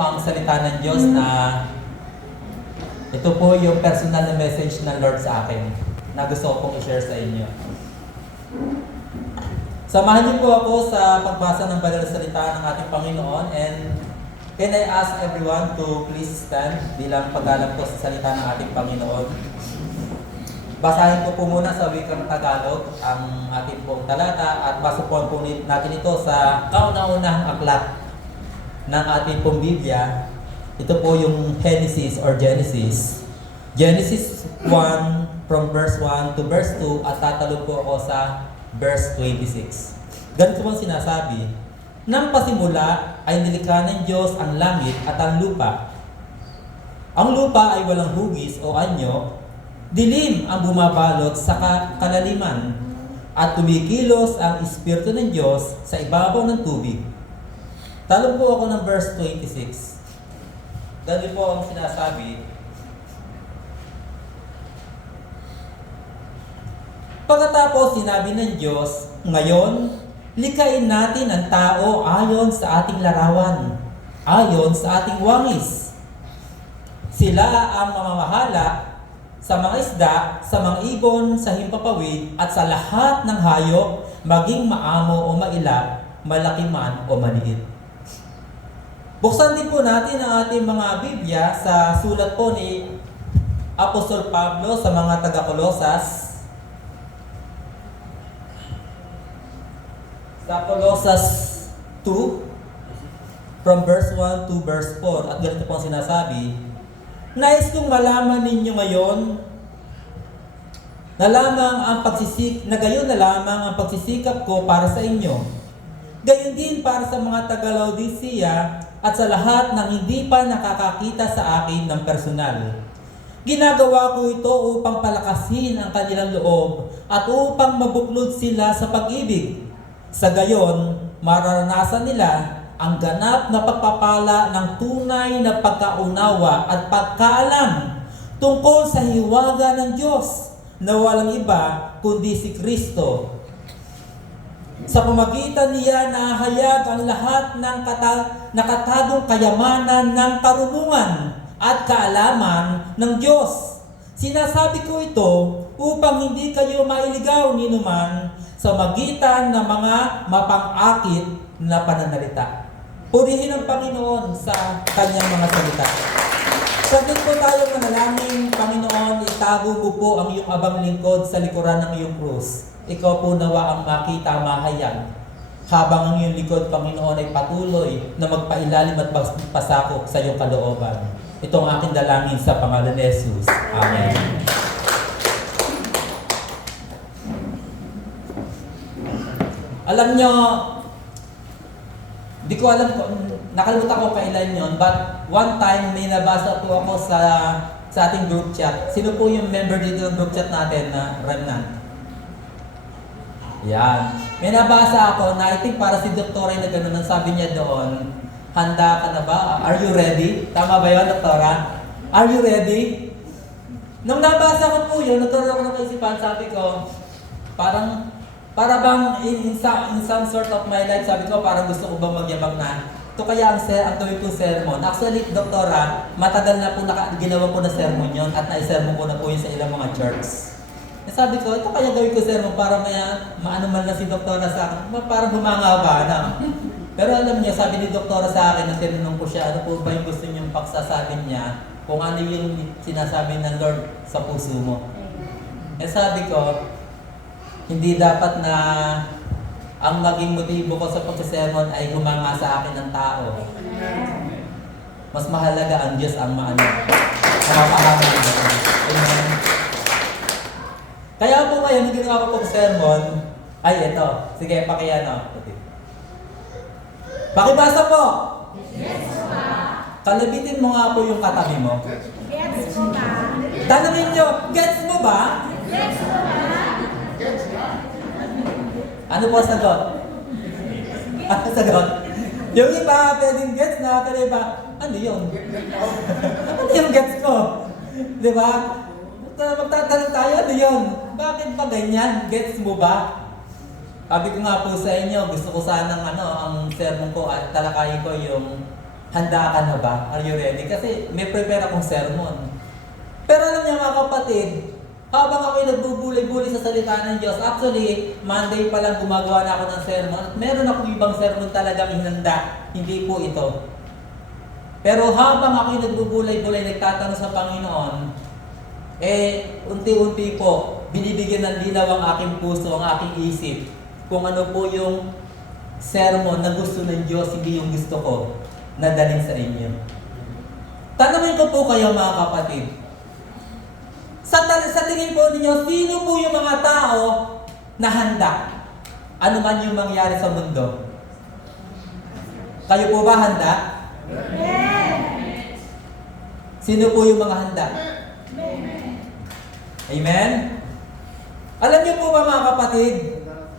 Ang salita ng Diyos na ito po yung personal na message ng Lord sa akin na gusto ko pong i-share sa inyo. Samahan niyo po ako sa pagbasa ng banal na salita ng ating Panginoon, and can I ask everyone to please stand bilang paggalang po sa salita ng ating Panginoon. Basahin ko po muna sa wikang Tagalog ang ating pong talata at masupuan po natin ito sa kauna-unahang aklat ng ating pong Biblia. Ito po yung Genesis or Genesis. Genesis 1 from verse 1 to verse 2 at tatalog po ako sa verse 26. Ganito po sinasabi, nang pasimula ay nilikha ng Diyos ang langit at ang lupa. Ang lupa ay walang hugis o anyo, dilim ang bumabalot sa kalaliman at tumikilos ang Espiritu ng Diyos sa ibabaw ng tubig. Talo po ako ng verse 26. Ganito po ang sinasabi. Pagkatapos sinabi ng Diyos, ngayon, likhain natin ang tao ayon sa ating larawan, ayon sa ating wangis. Sila ang mamamahala sa mga isda, sa mga ibon, sa himpapawid, at sa lahat ng hayop, maging maamo o mailap, malaki man o maliit. Buksan din po natin ang ating mga Biblia sa sulat po ni Apostol Pablo sa mga taga-Kolosas. Sa Colossus 2, from verse 1 to verse 4. At ganito po ang sinasabi, nais kong malaman ninyo ngayon na gayon na lamang ang pagsisikap ko para sa inyo. Gayon din para sa mga taga-Laodicea at sa lahat ng hindi pa nakakakita sa akin ng personal. Ginagawa ko ito upang palakasin ang kanilang loob at upang mabuklod sila sa pag-ibig. Sa gayon, mararanasan nila ang ganap na pagpapala ng tunay na pagkaunawa at pagkaalam tungkol sa hiwaga ng Diyos na walang iba kundi si Kristo. Sa pamagitan niya nahayag ang lahat ng nakatagong kayamanan ng karunungan at kaalaman ng Diyos. Sinasabi ko ito upang hindi kayo mailigaw ninuman sa magitan ng mga mapang-akit na pananalita. Purihin ang Panginoon sa kanyang mga salita. Saglit po tayo manalangin, Panginoon, itago mo po ang iyong abang lingkod sa likuran ng iyong krus. Ikaw po nawa ang makita, mahayag. Habang ang iyong likod, Panginoon, ay patuloy na magpailalim at pasakop sa iyong kalooban. Ito ang aking dalangin sa pangalan ni Jesus. Amen. Alam nyo, di ko alam kung nakalimutan ko kailan yon, but one time may nabasa po ako sa ating group chat. Sino po yung member dito ng group chat natin na Remnant? Yan. May nabasa ako na I think para si Doktora na gano'n, ang sabi niya doon, handa ka na ba? Are you ready? Tama ba yun, Doktora? Are you ready? Nung nabasa ko po yun, nagkaroon ako ng kaisipan, sabi ko, para bang in some sort of my life, sabi ko, parang gusto ko bang magyabang na. Ito kaya ang tuwing kong sermon. Actually, Doktora, matagal na po ginawa ko na sermon yun at na-sermon ko na po yun sa ilang mga church. Sabi ko, ito kaya gawin ko sermon para maano man na si Doktora sa akin, para bumanga ba na. Pero alam niya, sabi ni Doktora sa akin, nang tinanong ko siya, ano po ba yung gusto niyong pagsasabi niya, kung ano yung sinasabi ng Lord sa puso mo. Sabi ko, hindi dapat na ang maging motibo ko sa pagsasermon ay humanga sa akin ng tao. Mas mahalaga ang Diyos ang mapahanga ng Diyos. Amen. Kaya po ngayon, hindi ginawa ko pong sermon, ay ito. Sige, pakiyano. Pakibasa po! Yes, ma. Kalabitin mo nga po yung katabi mo. Gets mo ba? Tanungin nyo, gets mo ba? Gets mo ba? Ano po ang sagot? Ano sagot? Yung iba, pwedeng gets na, pero iba, ano yun? Ano yung gets ko? Diba? Magtatanong tayo, ano yun? Bakit pa ganyan? Gets mo ba? Sabi ko nga po sa inyo, gusto ko sanang ang sermon ko at talakayin ko yung Handa ka na ba? Are you ready? Kasi may prepare akong sermon. Pero alam niyo mga kapatid, habang ako'y nagbubulay-bulay sa salita ng Diyos, actually, Monday pa lang gumagawa na ako ng sermon. Meron akong ibang sermon talagang hinanda. Hindi po ito. Pero habang ako'y nagbubulay-bulay, nagtatanong sa Panginoon, unti-unti po, binibigyan ng linaw ang aking puso, ang aking isip, kung ano po yung sermon na gusto ng Diyos, hindi yung gusto ko na dalhin sa inyo. Tanungin ko po kayo mga kapatid, sa tingin po ninyo, sino po yung mga tao na handa? Ano man yung mangyari sa mundo? Kayo po ba handa? Sino po yung mga handa? Amen? Alam niyo po ba mga kapatid,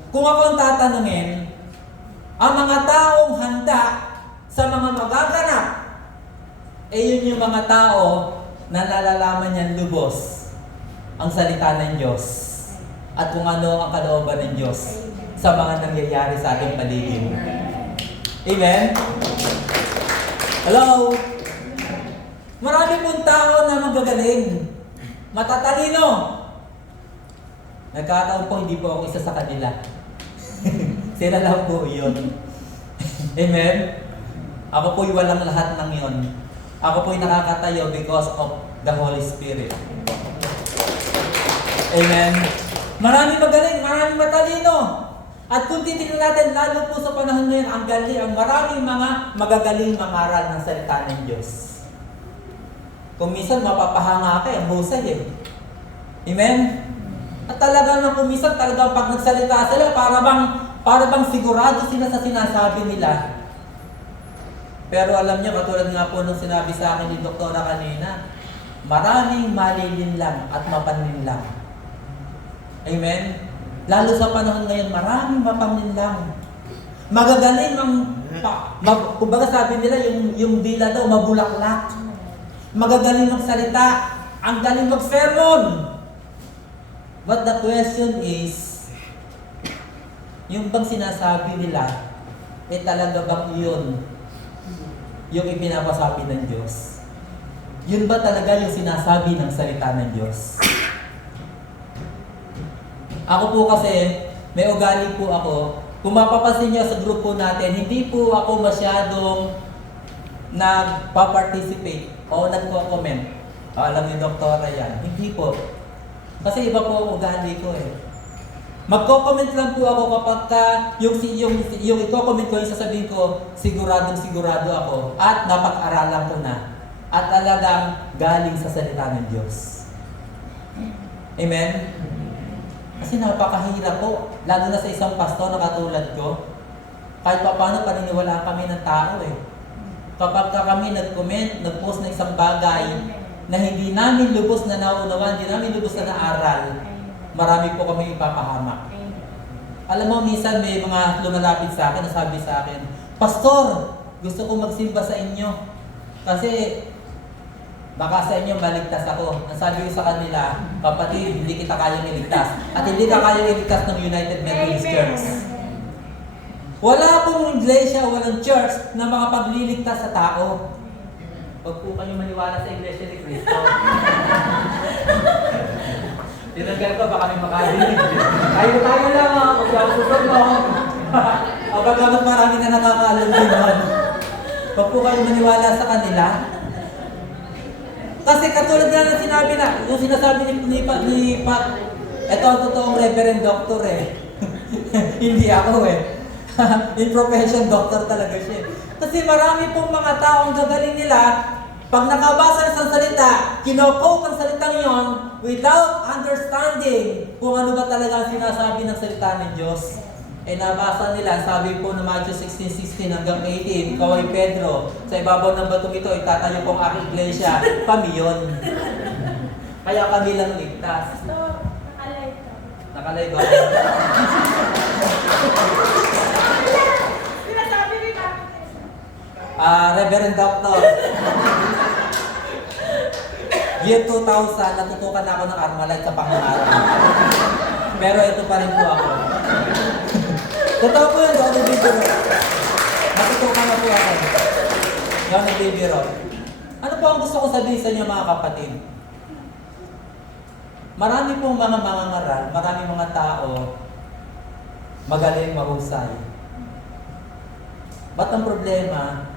kung ako ang tatanungin, ang mga taong handa sa mga magaganap, yun yung mga tao na nalalaman niyan lubos ang salita ng Diyos at kung ano ang kalooban ng Diyos sa mga nangyayari sa ating paligid. Amen? Hello? Marami pong tao na magagaling, matatalino. Nagkataon po, hindi po ako isa sa kanila. Sila lang po yun. Amen? Ako po'y walang lahat ng yun. Ako po'y nakakatayo because of the Holy Spirit. Amen? Maraming magaling, maraming matalino. At kung titignan natin, lalo po sa panahon ngayon, ang maraming mga magagaling mangaral ng salita ng Diyos. Kung minsan mapapahanga ka, ang husay eh. Amen? At talaga na kung minsan, talagang pag nagsalita sila, para bang sigurado sila sa sinasabi nila. Pero alam niyo, katulad nga po nung sinabi sa akin ni Doktora kanina, maraming malilinlang at mapanlinlang. Amen? Lalo sa panahon ngayon, maraming mapanlinlang. Magagaling kumbaga sabi nila, yung dila daw, mabulaklak. Magagaling magsalita, ang galing mag-sermon. But the question is, yung bang sinasabi nila, talaga bang yun yung ipinapasabi ng Diyos? Yun ba talaga yung sinasabi ng salita ng Diyos? Ako po kasi, may ugali po ako. Kung mapapansin niyo sa grupo natin, hindi po ako masyadong nagpa-participate o nagko-comment. Alam niyo, Doktora yan. Hindi po. Kasi iba po ang ugali ko eh. Magko-comment lang po ako kapag yung i-comment ko, yung sasabihin ko, sigurado ako at napag-aralan ko na at talagang galing sa salita ng Diyos. Amen? Kasi napakahirap po, lalo na sa isang pastor na katulad ko, kahit pa paano paniniwalaan kami ng tao eh. Kapag kami nag-comment, nag-post ng isang bagay na hindi namin lubos na nauunawaan, hindi namin lubos na naaral, marami po kami ipapahamak. Alam mo, minsan may mga lumalapit sa akin, nasabi sa akin, Pastor, gusto ko magsimba sa inyo. Kasi baka sa inyo maligtas ako. Ang sabi ko sa kanila, kapatid, hindi kita kayang iligtas. At hindi ka kayang iligtas ng United Methodist Church. Wala pong iglesia, walang church na makapagliligtas sa tao. Huwag po kayo maniwala sa iglesia ni Cristo. Tinanggal ko, baka may makalilig. Tayo lang, huwag yung susod mo. Kapag gamot marami na nakakaalam din naman. Huwag po kayo maniwala sa kanila. Kasi katulad na ng sinabi na, yung sinasabi ni Pat, ito ang totoong reverend doctor eh. Hindi ako eh. In profession, doctor talaga siya. Kasi marami pong mga taong gagaling nila, pag nakabasa ng salita, kino-quote ang salitang yon without understanding kung ano ba talaga ang sinasabi ng salita ng Diyos. Nabasa nila, sabi po ng Matthew 16:16 hanggang 18, ikaw ay Pedro, sa ibabaw ng batong ito, itatayo kong aking iglesia, kami yun. Kaya kami lang ligtas. Nakalay ko. Reverend Doctor. Year 2000, natutukan ako ng Armalite sa pangangaral. Pero ito pa rin po ako. Totoo po yun, Dr. Bigoro. Natutukan na po ako. Yan, nagbibiro. Ano po ang gusto ko sabihin sa inyo mga kapatid? Marami pong mga mangangaral, marami mga tao magaling, mahusay. Ba't ang problema?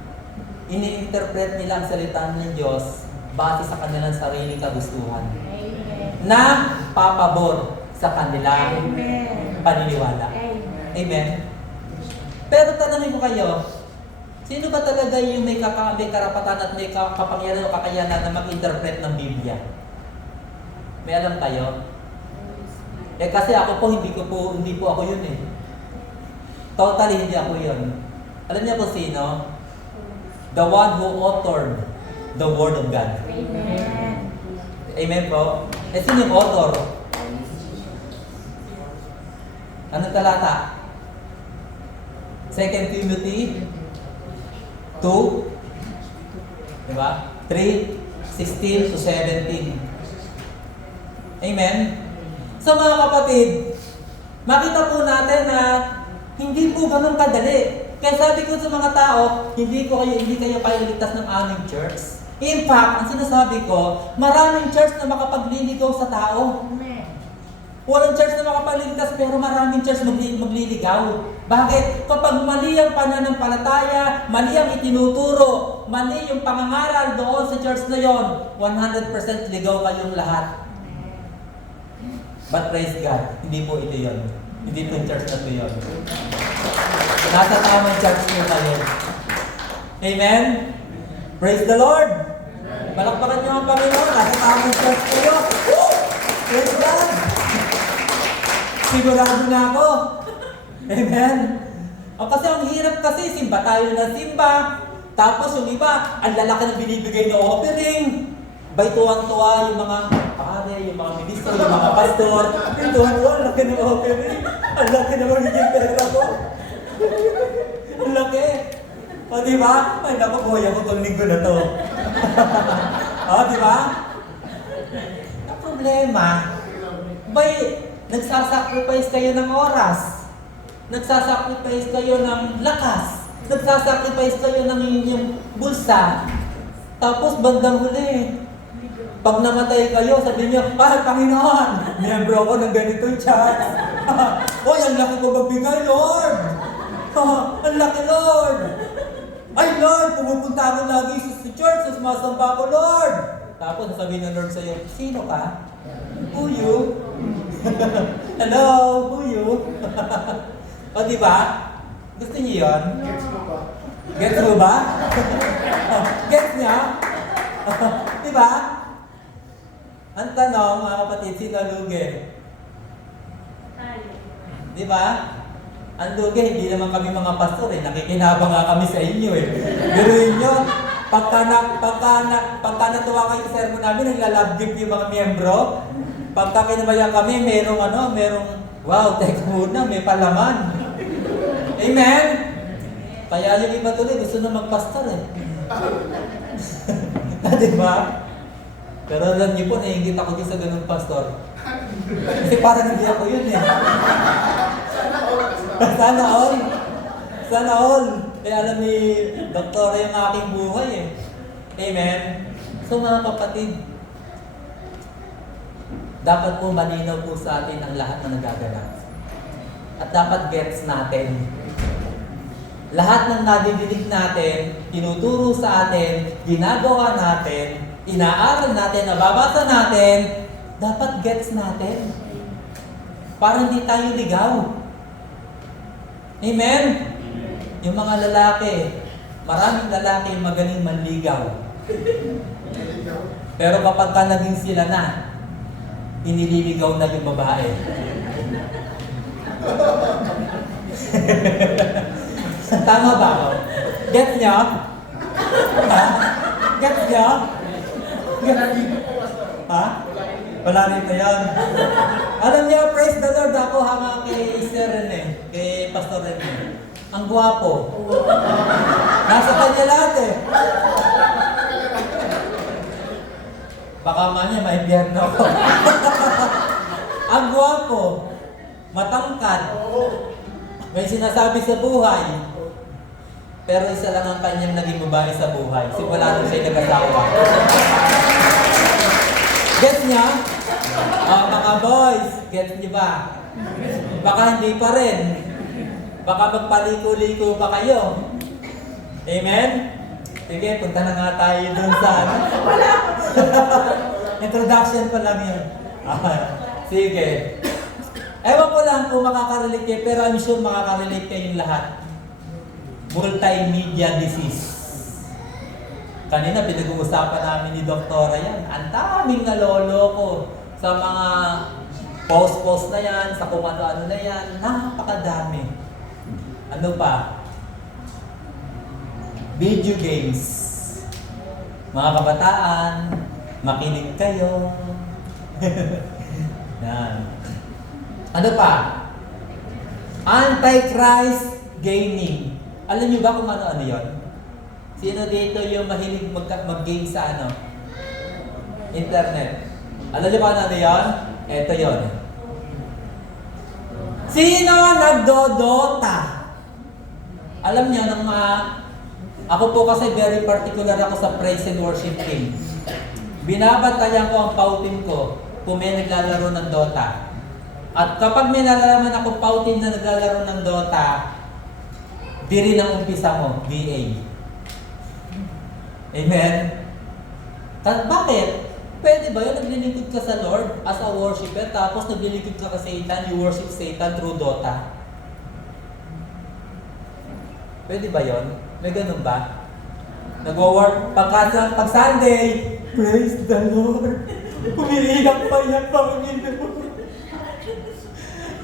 Ini-interpret nila ang salita ng Diyos base sa kanilang sariling kagustuhan Amen. na papabor sa kanilang Amen. paniniwala. Amen. Amen? Pero tanongin ko kayo, sino ba talaga yung may karapatan at may kapangyarihan o kakayanan na mag-interpret ng Biblia? May alam kayo? Eh kasi ako po, hindi po ako yun eh. Totally hindi ako yun. Alam niyo po sino? The one who authored the Word of God. Amen. Amen po? Eh sino yung author? Anong talata? 2 Timothy 2, diba? 3:16 to 17. Amen? So mga kapatid, makita po natin na hindi po ganun kadali. Kaya sabi ko sa mga tao, hindi kayo pailigtas ng aming church. In fact, ang sinasabi ko, maraming church na makapagliligaw sa tao. Amen. Walang church na makapaligtas pero maraming church magliligaw. Bakit? Kapag mali ang pananampalataya, mali ang itinuturo, mali yung pangangaral doon sa church na yon, 100% ligaw kayong lahat. But praise God, hindi po ito yon. Hindi po yung church na ito yon. Nasa tamang church po kayo. Amen? Praise the Lord! Palakpakan niyo ang Panginoon, nasa tamang church kayo. Woo! Praise God! Sigurado na ako. Amen? O kasi ang hirap kasi, simba tayo ng simba. Tapos yung iba, ang lalaki na binibigay na offering. Bay tuwang-tuwa yung mga pare, yung mga ministro, yung mga pastor. Yung tuwang-tuwa, ang laki ng offering. Ang laki na magiging pera ko. Ang laki. O diba? Ay naku, buhay ako itong linggo na to. O diba? Ang problema, bay, nagsasacrifice kayo ng oras. Nagsasacrifice kayo ng lakas. Nagsasacrifice kayo ng inyong bulsa. Tapos bandang huli, pag namatay kayo, sabihin niyo, ah, Panginoon, miyembro ako ng ganitong church. Oy, ang laki ko magbigay, Lord. Ang laki, Lord. Ay, Lord, pumupunta ako lagi sa church, sumasamba ako, Lord. Tapos sabihin ng Lord sa'yo, sino ka? Who you? Hello, who you? O, diba? Gusto niyo yun? Gets mo ba? Gets niya? Diba? Ang tanong, mga kapatid, sino lugi? Tayo. Diba? Ang lugi, hindi naman kami mga pastor eh. Nakikinabang nga kami sa inyo eh. Biruin nyo, pagka natuwa kayo sa sermon namin, naglalove gift yung mga miyembro. Pagka kinabaya kami, merong, wow, teka muna, may palaman. Amen? Kaya yung iba tuloy, gusto na magpastor eh. Diba? Pero alam niyo po, naiingit ako din sa ganung pastor. Kasi parang hindi ako yun eh. Sana all. Sana all. Kaya alam ni Doktora yung aking buhay eh. Amen? So mga kapatid, dapat po malinaw po sa atin ang lahat na nagaganap. At dapat gets natin. Lahat ng nadidinig natin, tinuturo sa atin, ginagawa natin, inaaral natin, nababasa natin, dapat gets natin. Para hindi tayo ligaw. Amen? Yung mga lalaki, maraming lalaki magaling manligaw. Pero kapag ka naging sila na, inililigaw na yung babae. Tama ba ako? Gets niyo? Ha? Gets niyo? Ha? Wala rito yun. Alam niyo, praise the Lord, ako hanga kay Sir Rene, kay Pastor Rene. Ang gwapo. Nasa kanya lahat eh. Baka man niya, maibiyerno ako. Ang gwapo, matangkad, may sinasabi sa buhay. Pero isa lang ang kanyang naging babae sa buhay. Simula nung siya nag-asawa. Gets niya? Mga boys, gets niyo ba? Baka hindi pa rin. Baka magpaliko-liko pa kayo. Amen? Sige, punta na nga tayo dun sa introduction pa lang yun. Sige. Ewan ko lang kung makakarelate kayo, pero I'm sure makakarelate kayong lahat. Multimedia disease. Kanina pinag-uusapan namin ni Doktora yan. Ang daming naloloko sa mga post-post na yan, sa kung ano-ano na yan. Napakadami. Ano pa? Video games. Mga kabataan, makinig kayo. Yan. Ano pa? Antichrist gaming. Alam niyo ba kung ano-ano yon? Sino dito yung mahilig mag-game sa ano? Internet. Alam niyo ba ano yon? Ito yon. Sino nagdodota? Alam niyo, nang ako po kasi very particular ako sa praise and worship team. Binabantayan ko ang pautin ko kung may naglalaro ng Dota. At kapag may nalalaman ako pautin na naglalaro ng Dota, di rin ang umpisa mo, DA. Amen? Bakit? Pwede ba yun? Naglilingkod ka sa Lord as a worshiper, tapos naglilingkod ka kay Satan, you worship Satan through Dota. Pwede ba yun? May ganun ba? Nag-work, pag Sunday, praise the Lord. Pumiliyak pa yan, Panginoon.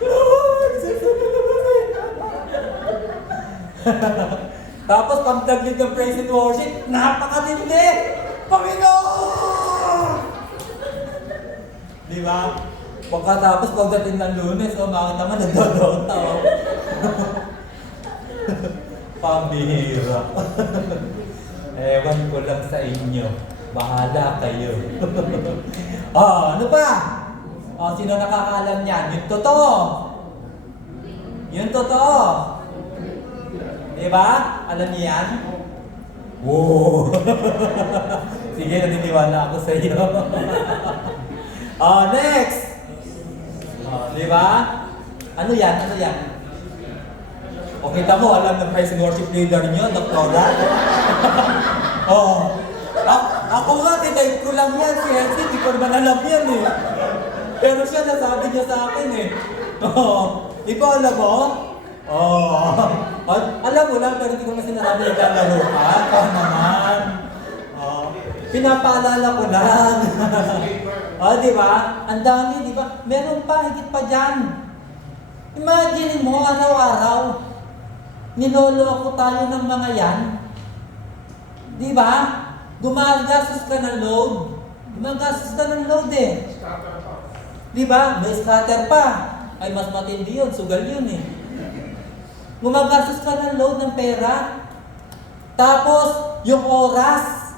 Lord, tapos pag naglit ng praise and worship, napakatindi! Panginoon! Di ba? Pagkatapos pagdating ng Lunes, makita mo nagdodota. Pambihira. Ewan ko lang sa inyo. Bahala kayo. Ano pa? Sino nakakaalam niyan? Yung totoo. Yung totoo. Diba? Alam niyo yan? Wow! Sige, naniniwala ako sa iyo. Next! Diba? Ano yan? Ano yan? O kita mo, alam ng praise and worship leader niyo, Doktora? Ako nga, tinayip ko lang yan, si Elsie, di ko naman alam yan eh. Pero siya, nasabi niya sa akin eh. Di ba alam mo? Alam mo lang, pero hindi ko naman sinasabi naglalaro ka. Ikaw naman. Pinapaalala ko lang. Di ba? Ang dami, di ba? Meron pa, higit pa dyan. Imagine mo, araw-araw, niloloko tayo ng mga yan. Di ba? Gumagastos ka ng load. Gumagastos ka ng load eh. Di ba? May scatter pa. Ay, mas matindi yun. Sugal yun eh. Gumagastos ka ng load ng pera. Tapos, yung oras.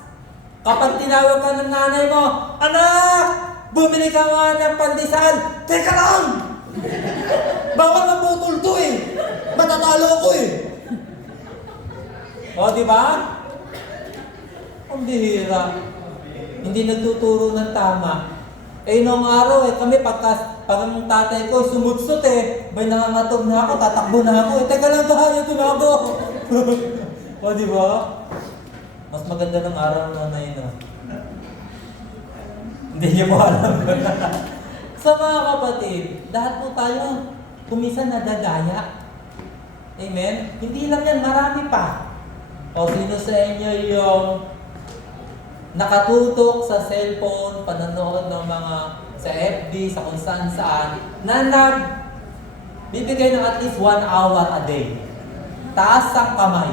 Kapag tinawag ka ng nanay mo, anak! Bumili ka nga ng pandesal! Teka lang! Bawal na putol to eh! Matatalo ko eh! Di ba? Ang bihira. Hindi nagtuturo ng tama. Noong araw kami pag ang tatay ko sumutsot may nangangatog na ako, tatakbo na ako. Teka lang tayo, tumago! Di ba? Mas maganda ng araw na nanay na. Hindi niyo po alam. Sa mga kapatid, lahat po tayo kumisan nadadaya. Amen? Hindi lang yan, marami pa. Sino sa inyo yung nakatutok sa cellphone, panonood ng mga sa FB, sa kung saan, na bibigay ng at least 1 hour a day. Taas ang kamay.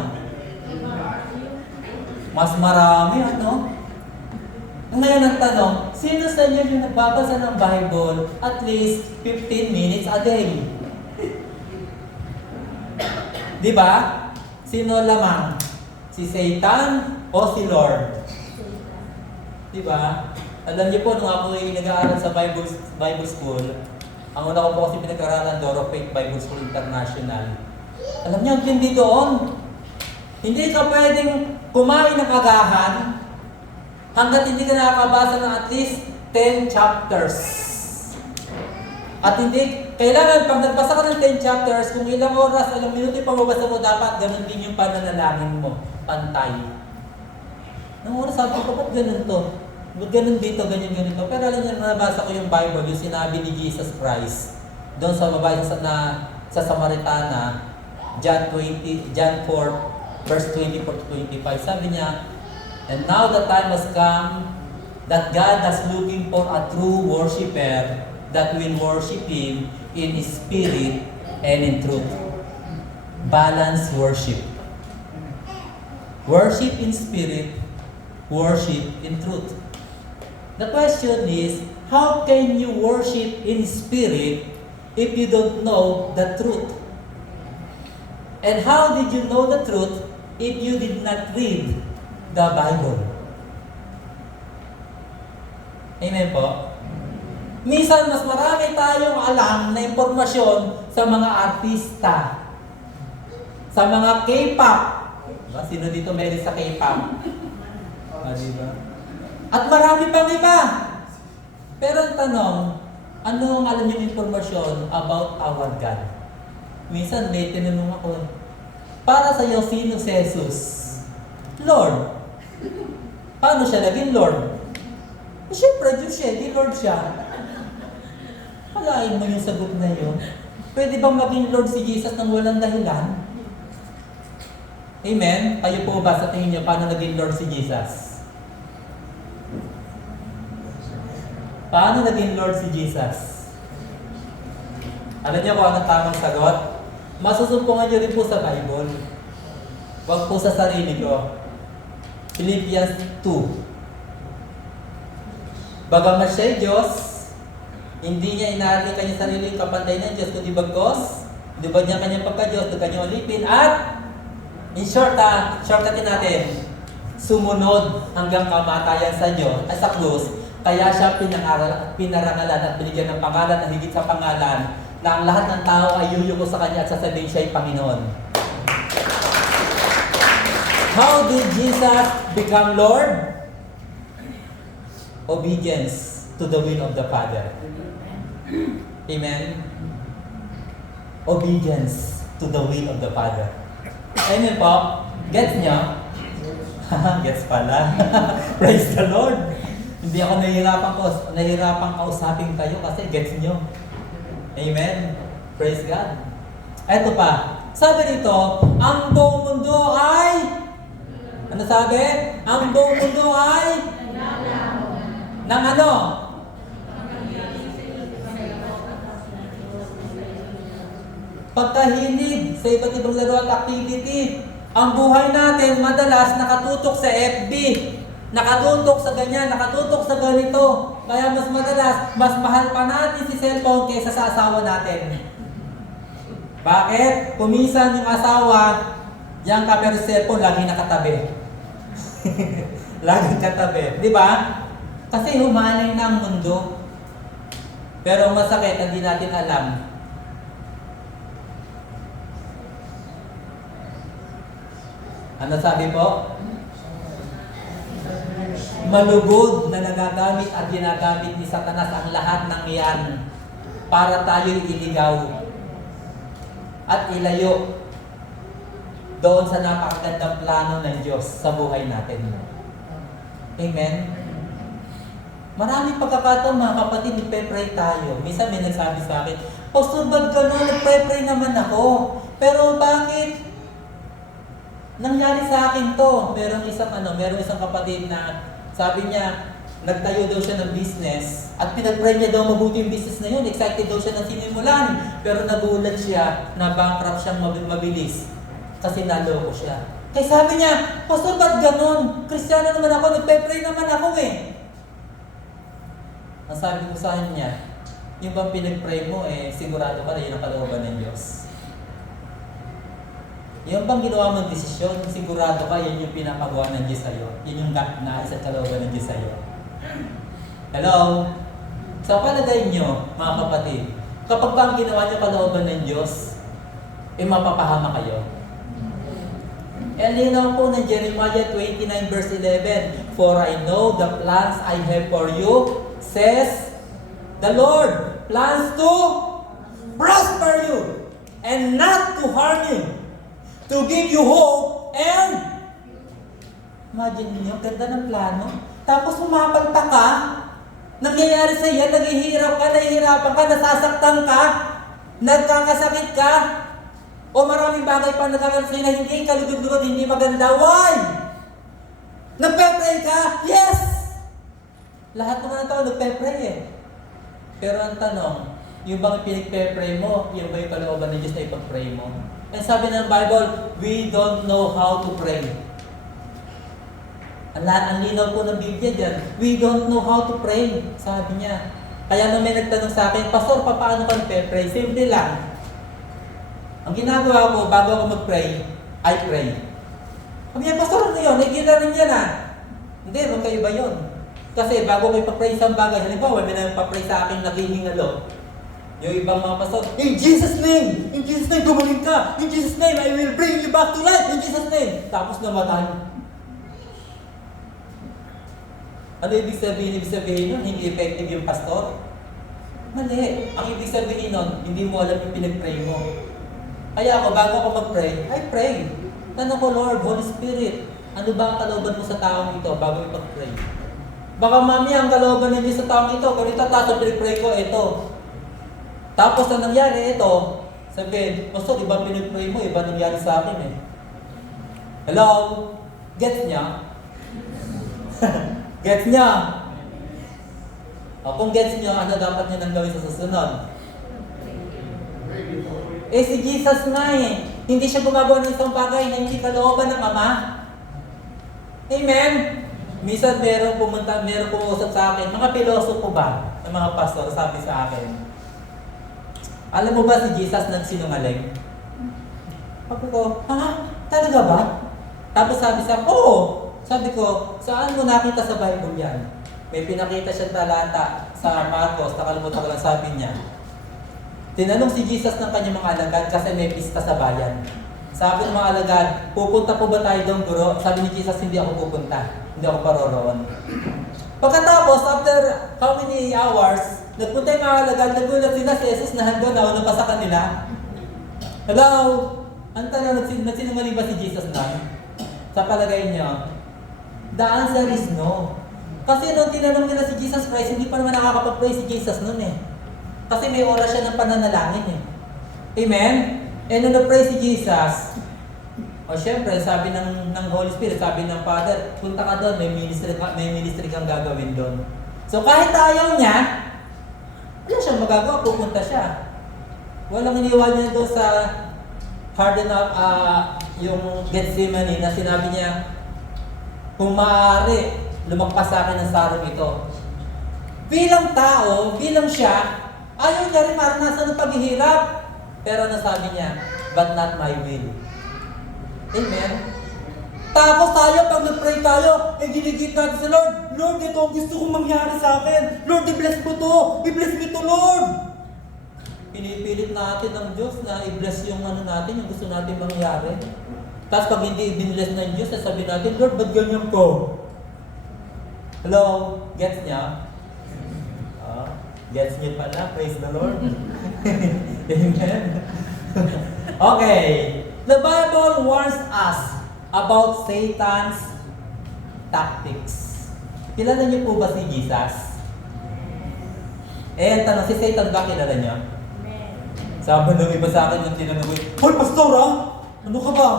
Mas marami, ano? Ngayon ang tanong, sino sa inyo yung nagbabasa ng Bible at least 15 minutes a day? Di ba? Sino lamang? Si Satan o si Lord? Di ba? Alam niyo po, nung ako ay nag-aaral sa Bible School, ang una ko po kasi pinag-aaralan, Doro Faith Bible School International. Alam niyo, ang tindi doon. Hindi ka pwedeng kumain ng agahan hanggat hindi ka nakakabasa ng at least 10 chapters. At hindi, kailangan pag nagbasa ka ng 10 chapters, kung ilang oras, ilang minuto yung pamabasa mo, dapat ganun din yung pananalangin mo. Pantay. Nung oras sabi ko, ba't ganun to? Ba't ganun dito, ganyan, ganito? Pero alam niyo, nabasa ko yung Bible, yung sinabi ni Jesus Christ. Doon sa babae sa Samaritana, John 4, verse 24 to 25. Sabi niya, and now the time has come that God is looking for a true worshiper that will worship Him in spirit and in truth. Balanced worship. Worship in spirit, worship in truth. The question is, how can you worship in spirit if you don't know the truth? And how did you know the truth if you did not read the Bible? Amen po? Minsan, mas marami tayong alam na impormasyon sa mga artista, sa mga K-pop. Diba? Sino dito meron sa K-pop? Diba? At marami pang iba. Pero ang tanong, ano ang alam yung impormasyon about our God? Minsan, may tinanong ako, para sa iyo, sino si Jesus? Lord. Paano siya naging Lord? Siyempre, Diyos siya, di Lord siya. Halain mo yung sagot na yun. Pwede bang maging Lord si Jesus nang walang dahilan? Amen? Kayo po ba sa tingin niyo, paano naging Lord si Jesus? Paano naging Lord si Jesus? Alam niyo kung anong tamang sagot? Masusumpungan niyo rin po sa Bible. Huwag po sa sarili ko. Philippians 2. Bagamat siya'y Diyos, hindi niya inaarali kanyang sarili kapantay ng Diyos, kundi bagkos, lubad niya kanyang pagka-Diyos, doon kanyang alipin, at in shortatin natin, sumunod hanggang kamatayan sa Diyos, at sa krus, kaya siya pinarangalan at binigyan ng pangalan na higit sa pangalan, na ang lahat ng tao ay yuyuko sa Kanya at sasabihin siya'y Panginoon. How did Jesus become Lord? Obedience to the will of the Father. Amen? Obedience to the will of the Father. Amen po? Gets nyo? Gets pala. Praise the Lord. Hindi ako nahihirapan kausapin kayo kasi gets nyo. Amen? Praise God. Eto pa. Sabi dito, ang buong mundo ay... Ano sabi? Ang buong mundo ay... Nang ano? Pagkahilig sa iba't ibang laro at activity. Ang buhay natin madalas nakatutok sa FB. Nakatutok sa ganyan, nakatutok sa ganito. Kaya mas madalas, mas mahal pa natin si cellphone kaysa sa asawa natin. Bakit? Kumisan yung asawa, yung pero cellphone lagi nakatabi. Laging katabi. Di ba? Kasi humanay na ang mundo. Pero masakit, hindi natin alam. Ano sabi po? Malugod na nagagamit at ginagamit ni Satanas ang lahat ng iyan para tayo'y iligaw at ilayo doon sa napakagandang plano ng Diyos sa buhay natin. Amen? Maraming pagkakataon mga kapatid, nagpe-pray tayo. Minsan may nagsabi sa akin, Pastor, ba't gano'n? Nagpe-pray naman ako. Pero bakit? Nangyari sa akin to. Merong isang kapatid na sabi niya, nagtayo daw siya ng business at pinag-pray niya daw mabuti yung business na yun. Excited daw siya na sinimulan. Pero nagulat siya na bankrupt siyang mabilis kasi naloko siya. Kaya sabi niya, Pastor, ba't gano'n? Kristiyano naman ako, nagpe-pray naman ako eh. Ang sabi ko sa kanya, yung bang pinag-pray mo sigurado ka na yun ang kalooban ng Diyos. Yung bang ginawa mong desisyon, sigurado ka yan yung pinapagawa ng Diyos sa'yo. Yun yung nais at kalooban ng Diyos sa'yo. Hello? Sa palagay nyo, mga kapatid, kapag ba ang ginawa nyo kalooban ng Diyos, mapapahama kayo. And linaw po ng Jeremiah 29 verse 11, For I know the plans I have for you, says the Lord, plans to prosper you and not to harm you, to give you hope and imagine niyo, ganda ng plano. Tapos umapagta ka, nangyayari sa iyo, naghihirap ka, nahihirapan ka, nasasaktan ka, nagkakasakit ka, o maraming bagay pa nagkakaroon sa'yo na hindi kalugod-lugod, hindi maganda. Why? Nagpe-pray ka? Yes! Lahat naman ng tao nagpe-pray eh. Pero ang tanong, yung bang pinagpe-pray mo, yung ba yung kalooban ng Diyos na ipag-pray mo? And sabi ng Bible, we don't know how to pray. Ang linaw po ng Biblia dyan, we don't know how to pray, sabi niya. Kaya nung may nagtanong sa akin, Pastor, paano ka nagpe-pray? Simple lang. Ang ginagawa ko, bago ako mag-pray, I pray. Sabi niya, Pastor, ano yun? Nagigila rin yan ah. Hindi, magkaiba yun. Kasi bago ko ipag-pray isang bagay, halimbawa, may nagpa-pray sa akin, naghihingalo. Yung ibang mga pastor, in Jesus' name, gumaling ka. In Jesus' name, I will bring you back to life. In Jesus' name. Tapos namatay. Ano ibig sabihin? Ibig sabihin nun, hindi effective yung pastor? Mali. Ang ibig sabihin nun, hindi mo alam yung pinag-pray mo. Kaya ako, bago ako mag-pray, I pray. Tanong ko, Lord, Holy Spirit, ano ba ang kalooban mo sa taong ito bago ipag-pray? Baka mami, ang kalooban ng Diyos sa taong ito, kung ito taso, pinag-pray ko, ito. Tapos na nangyari, ito, sabihin, Pastor, iba pinag-pray mo, iba nangyari sa akin eh. Hello? Gets niya? Gets niya? O, kung gets niyo, ano dapat niyo nang gawin sa susunod? Eh, si Jesus nga eh. Hindi siya gumagawa ng isang bagay na hindi kalooban ng Ama. Amen? Minsan meron pumusap sa akin, mga pilosofo ba, ng mga pastor, sabi sa akin, alam mo ba si Jesus nagsinungaling? Sabi ko, ha? Talaga ba? Tapos sabi sa akin, oo. Sabi ko, saan mo nakita sa Bible yan? May pinakita siyang talata sa Marcos, nakalimutan ko lang, sabi niya. Tinanong si Jesus ng kanyang mga alagad kasi may pista sa bayan. Sabi ng mga alagad, pupunta po ba tayo doon, guro? Sabi ni Jesus, hindi ako pupunta. Hindi ako paroroon. Pagkatapos, after how many hours, nagpunta yung mga alagad, nagulat sila si Jesus na hando na una pa sa kanila. Hello? Ang tanong, nagsinungaling ba si Jesus na? Sa palagay niyo? The answer is no. Kasi nung tinanong nila si Jesus Christ, hindi pa naman nakakapag-pray si Jesus noon eh. Kasi may oras siya ng pananalangin eh. Amen? Eh nung na-pray si Jesus, o syempre, sabi ng Holy Spirit, sabi ng Father, punta ka doon, may ministry kang gagawin doon. So kahit ayaw niya, wala siyang magagawa, pupunta siya. Walang iniwan niya doon sa harden of yung Gethsemane na sinabi niya, kung maaari, lumagpas sa akin ang sarong ito. Bilang tao, bilang siya, ayaw niya rin maranasan ng paghihirap. Pero nasabi niya, but not my will. Amen? Tapos tayo, pag nag-pray tayo, ginigit natin sa Lord, Lord, ito ang gusto kong mangyari sa akin. Lord, i-bless mo to. I-bless mo to, Lord. Pinipilit natin ng Diyos na i-bless yung natin, yung gusto natin mangyari. Tapos pag hindi i-bless ng Diyos, sasabihin natin, Lord, ba't ganyan ko? Hello? Gets niya? Gets niya pala. Praise the Lord. Amen. Okay. The Bible warns us about Satan's tactics. Kilala niyo po ba si Jesus? Eh, tanong, si Satan ba kilala niyo? Sabi nung iba sa akin, nung tinanong ko, Hoy, Pastor ah! Ano ka ba?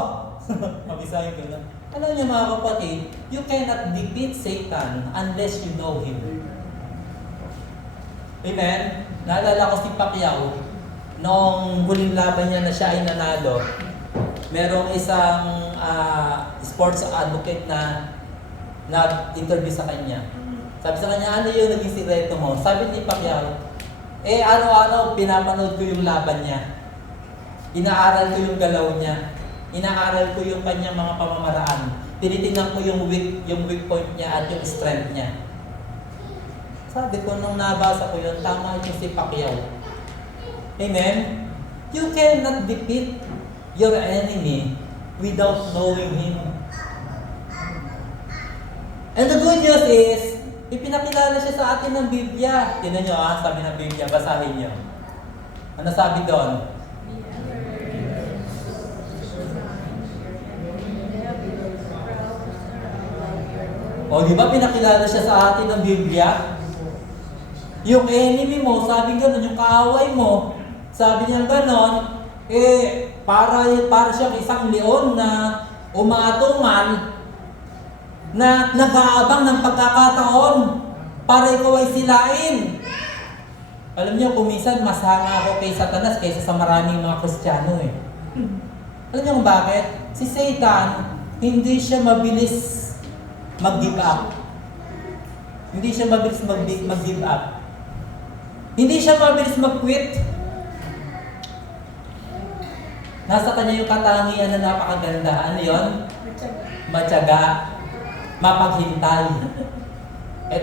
Mabisahin ko na. Alam niyo mga kapatid, you cannot defeat Satan unless you know him. Amen? Naalala ko si Pacquiao, noong huling laban niya na siya ay nanalo, merong isang sports advocate na nag-interview sa kanya. Sabi sa kanya, ano yung naging sikreto mo? Sabi ni Pacquiao, araw-araw pinapanood ko yung laban niya. Inaaral ko yung galaw niya. Inaaral ko yung kanyang mga pamamaraan. Tinitingnan ko yung weak point niya at yung strength niya. Sabi ko, nung nabasa ko yun, tama yung si Pacquiao. Amen? You cannot defeat your enemy without knowing Him. And the good news is, ipinakilala siya sa atin ng Biblia. Tingnan nyo sabi ng Biblia, basahin nyo. Ano sabi doon? O, di ba pinakilala siya sa atin ng Biblia? Yung enemy mo, sabi gano'n, yung kaaway mo, sabi niya gano'n, para siyang isang leon na umaatungan, na nag-aabang ng pagkakataon para ikaw ay silain. Alam niyo, kuminsan mas hanga ako kay Satanas kaysa sa maraming mga Kristiyano eh. Alam niyo kung bakit? Si Satan, hindi siya mabilis mag-give up. Hindi siya mabilis mag-give up. Hindi siya mabilis mag-quit. Nasa kanya yung katangian na napakaganda. Ano yun? Matyaga. Mapaghintay.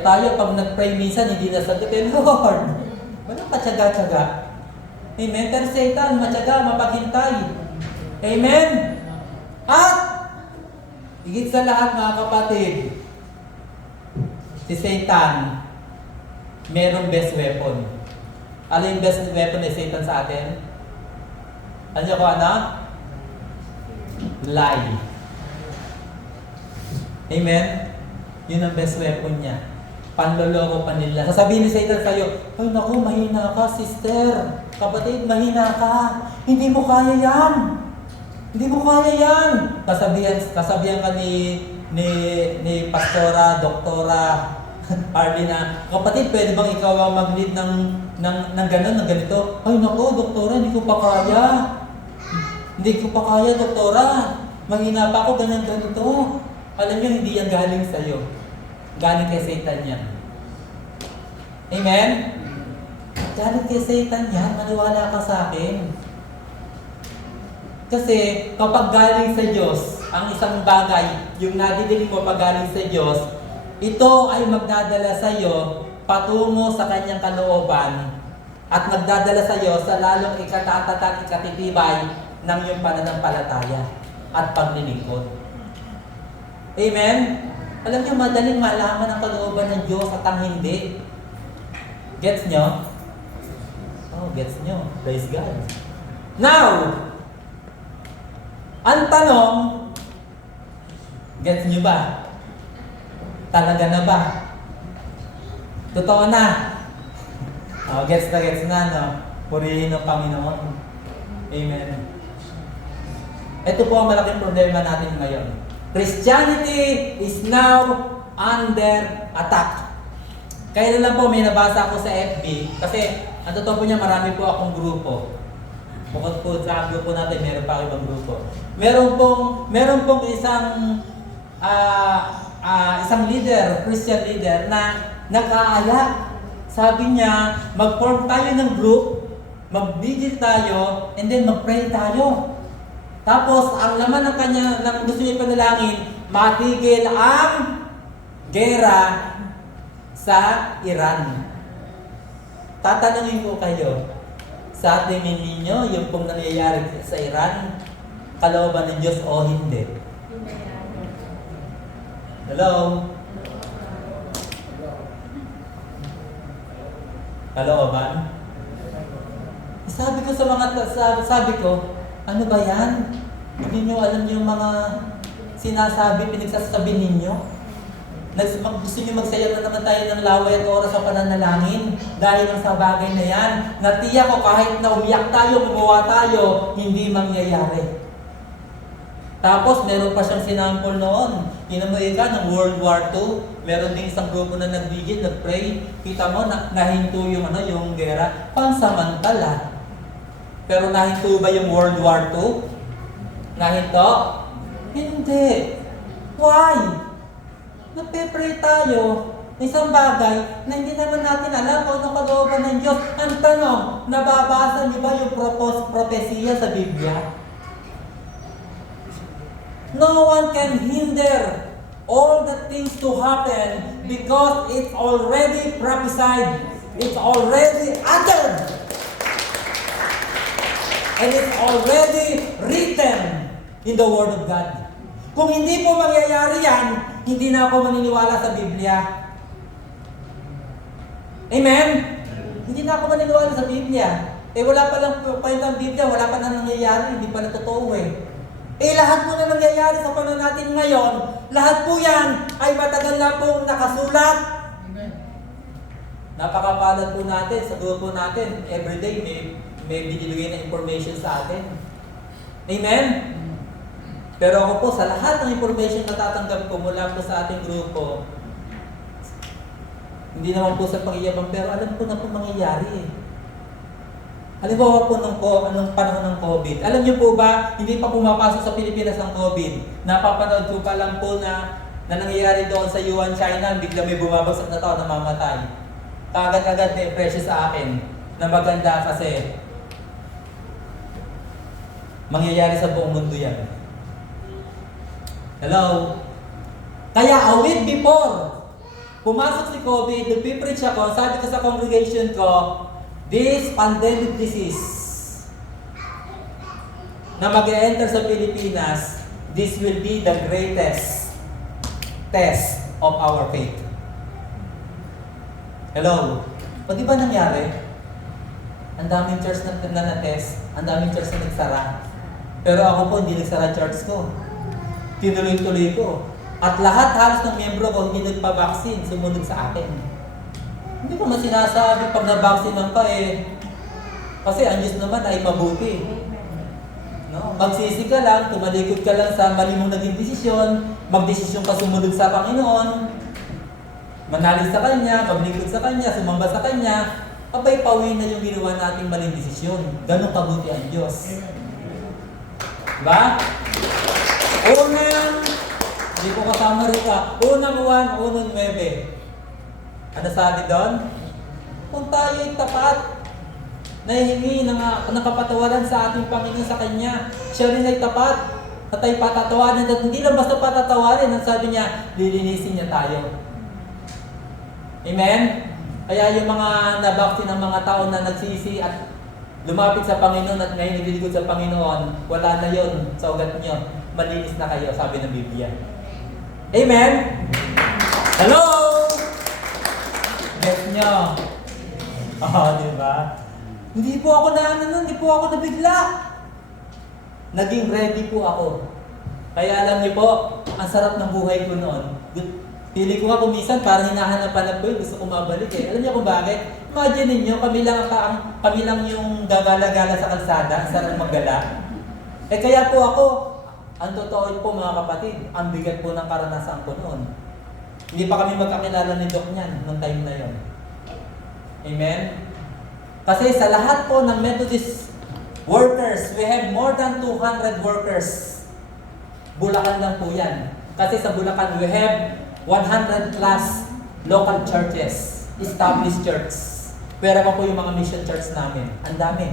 Tayo, pag nag-pray minsan, hindi nasagutin, Lord. Walang patyaga-tyaga. Amen? Pero Satan, matyaga, mapaghintay. Amen? At, higit sa lahat mga kapatid, si Satan, merong best weapon. Ano yung best weapon ni Satan sa atin? Ano ko ano? Lie. Amen? Yun ang best weapon niya. Panloloko pa nila. Sasabihin ni Satan sa'yo, ay naku, mahina ka, sister. Kapatid, mahina ka. Hindi mo kaya yan. Hindi mo kaya yan. Kasabihan ka ni Pastora, Doktora, Hardy na, kapatid, pwede bang ikaw ang mag-lead ng gano'n, ng ganito? Ay naku, Doktora, hindi ko pa kaya. Hindi ko pa kaya, Doktora. Mahina pa ako, ganyan-ganito. Alam niyo, hindi yan galing sa'yo. Galing kay Satan yan. Amen? Galing kay Satan yan. Maniwala ka sa akin. Kasi kapag galing sa Diyos, ang isang bagay, yung nadidinig mo pag galing sa Diyos, ito ay magdadala sa iyo patungo sa kanyang kalooban at magdadala sa iyo sa lalong ikatatatag, ikatitibay ng iyong pananampalataya at paglilingkod. Amen? Alam niyo, madaling malaman ang kalooban ng Diyos at ang hindi. Gets nyo? Oh, gets nyo. Praise God. Now, ang tanong, gets nyo ba? Talaga na ba? Totoo na? Oh, gets na, no? Purihin ng Panginoon. Amen. Ito po ang malaking problema natin ngayon. Christianity is now under attack. Kaya lang po may nabasa ako sa FB kasi ang totoo po niya marami po akong grupo. Bukod po sa grupo natin, meron pa ibang grupo. Meron pong isang isang leader, Christian leader na nag-aaya. Sabi niya, mag-form tayo ng group, mag-vigil tayo, and then mag-pray tayo. Tapos, ang laman ng kanya, ng gusto niya panalangin, matigil ang gera sa Iran. Tatanungin ko kayo, sa tingin ninyo, yung pong nangyayari sa Iran, kalooban ng Diyos o hindi? Hello? Kalooban? Sabi ko, ano ba yan? Hindi nyo alam yung mga sinasabi, pinagsasabi ninyo? Gusto nyo magsayang na naman tayo ng laway at oras sa pananalangin dahil lang sa bagay na yan. Natiyak ko kahit na umiyak tayo, gumawa tayo, hindi mangyayari. Tapos, meron pa siyang sinampol noon. Kinamuhi ka ng World War II. Meron din isang grupo na nagbigil, nagpray. Kita mo, nahinto yung gera. Pansamantala. Pero nahinto ba yung World War II? Nahinto? Hindi. Why? Nagpe-pray tayo. Isang bagay na hindi naman natin alam kung anong kalooban ng Diyos. Ang tanong, nababasa niyo ba yung propesiya sa Biblia? No one can hinder all the things to happen because it's already prophesied. It's already uttered. And it's already written in the Word of God. Kung hindi po mangyayari yan, hindi na ako maniniwala sa Biblia. Amen? Hindi na ako maniniwala sa Biblia. Wala pa lang kwenta ang Biblia, wala pa na nangyayari, hindi pa na totoo lahat po na nangyayari sa panahon natin ngayon, lahat po yan ay matagal na pong nakasulat. Napakapalad po natin, sa grupo natin, everyday may binibigay na information sa atin. Amen? Pero ako po, sa lahat ng information na tatanggap ko mula po sa ating grupo, hindi naman po sa pangiyabang, pero alam ko na po mangyayari. Halimbawa po anong panahon ng COVID. Alam niyo po ba, hindi pa pumapasok sa Pilipinas ang COVID. Napapanood ko pa lang po na nangyayari doon sa Yuan, China, bigla may bumabagsak na tao na mamatay. Kagad-agad may pressure sa akin na maganda kasi mangyayari sa buong mundo yan. Hello? Kaya a week before pumasok si COVID, nagpipreach ako, sabi ko sa congregation ko, this pandemic disease na mag-e-enter sa Pilipinas, this will be the greatest test of our faith. Hello? O di ba nangyari? Ang daming church na na-test, ang daming church na nagsara. Pero ako po, hindi nagsara church ko. Tinuloy-tuloy ko. At lahat halos ng miyembro ko hindi nagpa-vaccine, sumunod sa akin. Hindi ko man sinasabi pag na-vaccine ka kasi ang Diyos naman ay mabuti. No? Magsisi ka lang, tumalikod ka lang sa mali mong naging desisyon, magdesisyon ka sumunod sa Panginoon, manalig sa Kanya, maglikod sa Kanya, sumamba sa Kanya, abay pawi na yung ginawa nating maling desisyon. Ganun kabuti ang Diyos. Diba? Hindi ko kasama rin ka, unang 1, unang 9. Ano sabi doon? Kung tayo'y tapat, nahihingi ng kapatawaran sa ating Panginoon sa Kanya, siya rin ay tapat, at ay patatawarin, at hindi lang basta patatawarin, ang sabi niya, lilinisin niya tayo. Amen? Kaya yung mga nabakti ng mga tao na nagsisi at lumapit sa Panginoon at ngayon naglilingkod sa Panginoon, wala na yon sa ugat niyo, malinis na kayo, sabi ng Biblia. Amen? Hello! Get nyo. Diba? Hindi po ako hindi po ako nabigla. Naging ready po ako. Kaya alam niyo po, ang sarap ng buhay ko noon. Pili ko nga kumisan, parang hinahanap-hanap ko gusto ko mabalik Alam niyo kung bakit? Imagine ninyo, kami lang yung gagala-gala sa kalsada, sarap maggala. Kaya po ako, ang totoo po mga kapatid, ang bigat po ng karanasan ko noon. Hindi pa kami magkakilala ni Doc niyan nung time na yon. Amen? Kasi sa lahat po ng Methodist workers, we have more than 200 workers. Bulacan lang po yan. Kasi sa Bulacan, we have 100 plus local churches, established church. Pero pa po yung mga mission church namin. Ang dami.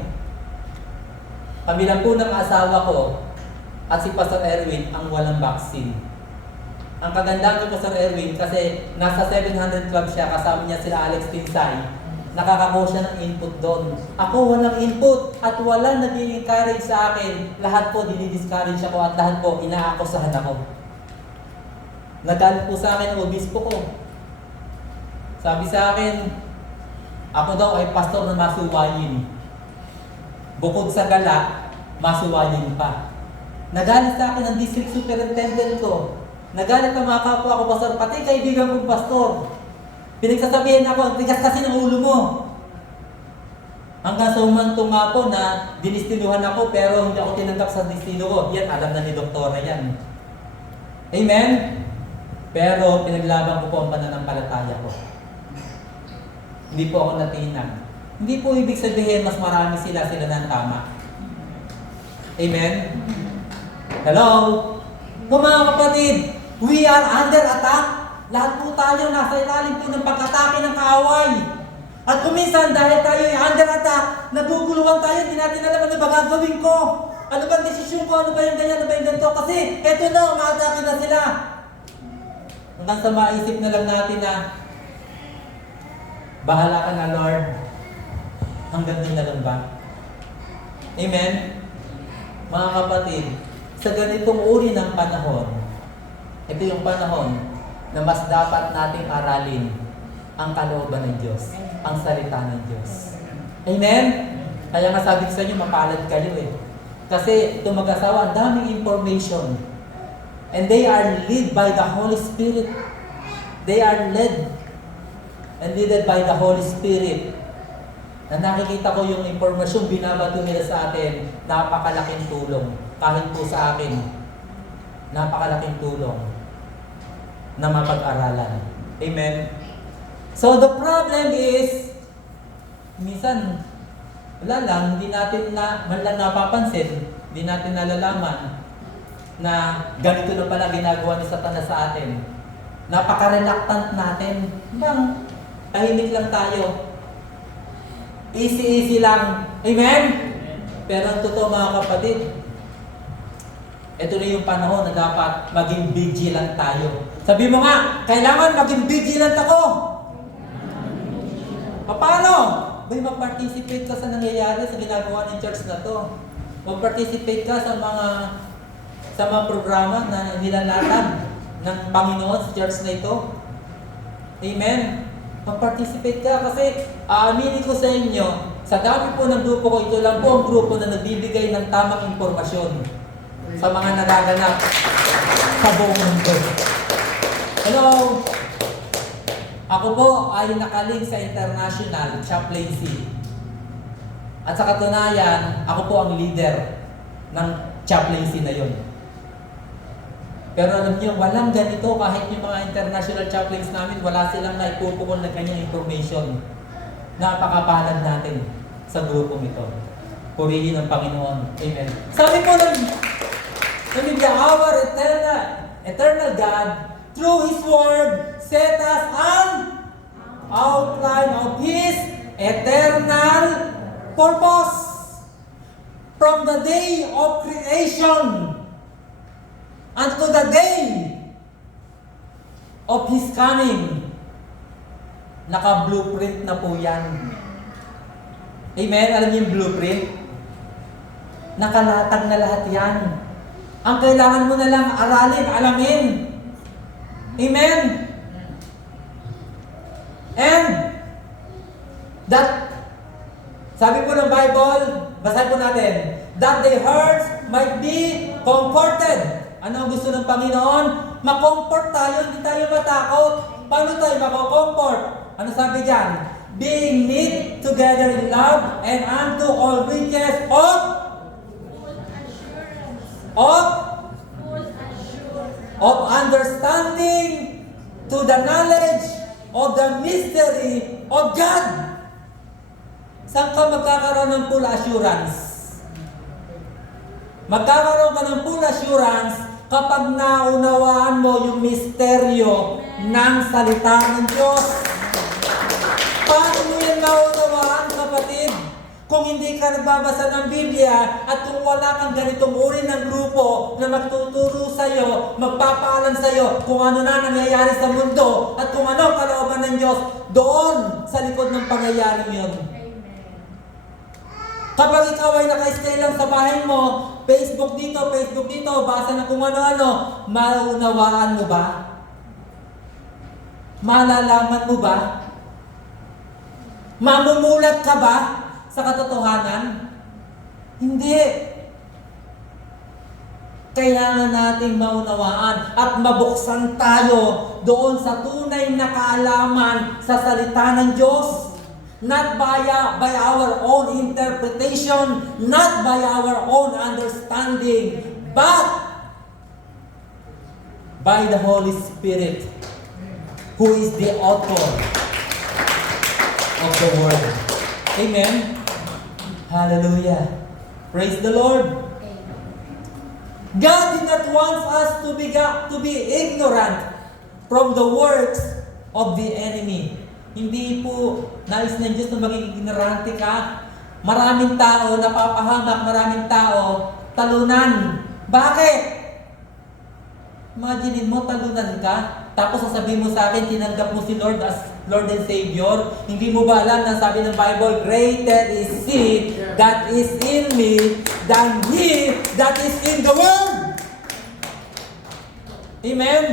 Kami lang po ng asawa ko at si Pastor Erwin ang walang vaccine. Ang kagandahan ko Pastor Erwin kasi nasa 700 club siya, kasama niya sila Alex Tinsay. Nakakakuha siya ng input doon. Ako walang input at walang nag-encourage sa akin. Lahat po dinidiscourage ako at lahat po inaakusahan ako. Nagalit po sa akin ang obispo ko. Sabi sa akin, ako daw ay pastor na masuwayin. Bukod sa gala, masuwayin pa. Nagalit sa akin ang district superintendent ko. Nagalit ang mga kapwa ko, pastor, pati kaibigan kong pastor. Pinagsasabihin ako, ang tigas kasi ng ulo mo. Hanggang sa umantong nga po na dinistinuhan ako pero hindi ako tinanggap sa destino ko. Yan, alam na ni doktora yan. Amen? Pero pinaglaban ko po ang pananampalataya ko. Hindi po ako natinag. Hindi po ibig sabihin mas marami sila ng tama. Amen? Hello? Kung mga kapatid, we are under attack. Lahat po tayo nasa ilalim po ng pag-atake ng kaaway. At kuminsan dahil tayo ay under attack, naguguluhan tayo, hindi natin alam ano ba gagawin ko. Ano ba ang desisyon ko? Ano ba yung ganyan? Ano ba yung ganito? Kasi eto na, umatake na sila. Hanggang sa maisip na lang natin na bahala ka na Lord. Hanggang din na lang ba? Amen? Mga kapatid, sa ganitong uri ng panahon, ito yung panahon na mas dapat nating aralin ang kalooban ng Diyos, ang salita ng Diyos. Amen? Kaya nga sabi ko sa inyo, mapalad kayo eh. Kasi itong mag-asawa, ang daming information. And they are led by the Holy Spirit. They are led and led by the Holy Spirit. Na nakikita ko yung impormasyon binabato nila sa atin, napakalaking tulong. Kahit po sa akin, napakalaking tulong na mapag-aralan. Amen? So the problem is, minsan, wala lang, hindi natin man lang napapansin, hindi natin nalalaman na ganito na pala ginagawa ni Satanas sa atin. Napaka-reluctant natin. Bang, tahimik lang tayo. Easy lang. Amen? Pero ang totoo mga kapatid, ito na yung panahon na dapat maging vigilant tayo. Sabi mo nga, kailangan maging vigilant ako. Paano? Bay, mag-participate ka sa nangyayari sa ginagawa ng church na to. Mag-participate ka sa mga programa na nilalakad ng Panginoon sa church na ito. Amen? Mag-participate ka kasi aaminin ko sa inyo, sa dami po ng grupo ko, ito lang po ang grupo na nagbibigay ng tamang impormasyon sa mga nagaganap sa buong mundo. Hello! Ako po ay nakalink sa International Chaplaincy. At sa katunayan, ako po ang leader ng chaplaincy na yun. Pero alam niyo, walang ganito kahit yung mga international chaplains namin, wala silang naipupukol na kanyang information. Napakapalad natin sa grupong ito. Purihin ng Panginoon. Amen. Sabi po ng Biblia, our eternal God, through His Word, set us an outline of His eternal purpose. From the day of creation unto the day of His coming. Naka-blueprint na po yan. Amen? Alam niyo yung blueprint? Nakalatag na lahat yan. Ang kailangan mo na lang aralin, alamin. Amen? And that, sabi po ng Bible, basahin po natin, that the hearts might be comforted. Ano ang gusto ng Panginoon? Ma-comfort tayo, hindi tayo matakot. Paano tayo mako-comfort? Ano sabi dyan? Being knit together in love and unto all riches of understanding to the knowledge of the mystery of God. Saan ka magkakaroon ng full assurance? Magkakaroon ka ng full assurance kapag naunawaan mo yung misteryo ng salita ng Diyos. Paano mo yan maunawaan, kapatid? Kung hindi ka nagbabasa ng Biblia at kung wala kang ganitong uri ng grupo na magtuturo sa'yo, magpapaalam sa'yo kung ano na nangyayari sa mundo at kung ano ang kalooban ng Diyos doon sa likod ng pangyayari yun. Kapag ikaw ay naka-stay lang sa bahay mo, Facebook dito, basa na kung ano-ano, maunawaan mo ba? Malalaman mo ba? Mamumulat ka ba sa katotohanan? Hindi. Kailangan nating maunawaan at mabuksan tayo doon sa tunay na kaalaman sa salita ng Diyos. Not by our own interpretation, not by our own understanding, but by the Holy Spirit, who is the author of the Word. Amen? Hallelujah. Praise the Lord. God did not want us to be ignorant from the works of the enemy. Hindi po nais ng Diyos na maging ignorante ka. Maraming tao napapahamak, maraming tao talunan. Bakit? Imaginin mo, talunan ka. Tapos sasabihin mo sa akin, tinanggap mo si Lord as Lord and Savior. Hindi mo ba alam na sabi ng Bible, greater is He that is in me than he that is in the world. Amen?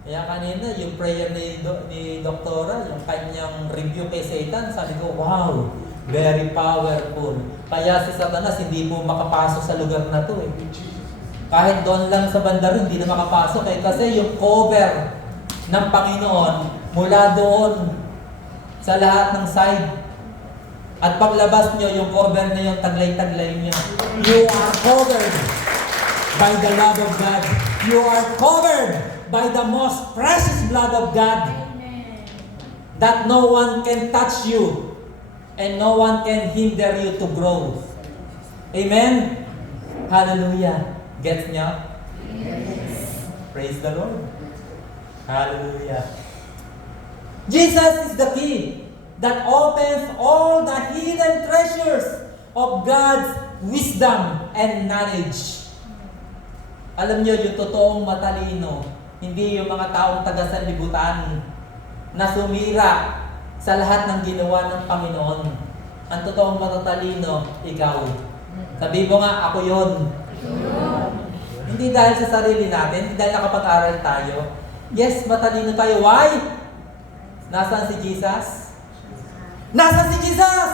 Kaya kanina, yung prayer ni Doktora, yung kanyang review kay Satan, sabi ko, wow, very powerful. Kaya si Satanas hindi po makapasok sa lugar na to eh. Kahit doon lang sa banda rin, hindi na makapasok eh. Kasi yung cover ng Panginoon mula doon sa lahat ng side. At paglabas nyo, yung cover na yung taglay-taglay nyo. You are covered by the love of God. You are covered by the most precious blood of God. Amen. That no one can touch you and no one can hinder you to grow. Amen? Hallelujah. Gets nyo? Yes. Praise the Lord. Hallelujah. Jesus is the key that opens all the hidden treasures of God's wisdom and knowledge. Alam nyo, yung totoong matalino, hindi yung mga taong taga-sanlibutan na sumira sa lahat ng ginawa ng Panginoon. Ang totoong matatalino, ikaw. Sabi mo nga, ako yun. Hindi dahil sa sarili natin, hindi dahil nakapag-aral tayo. Yes, matalino tayo. Why? Nasaan si Jesus? Nasaan si Jesus?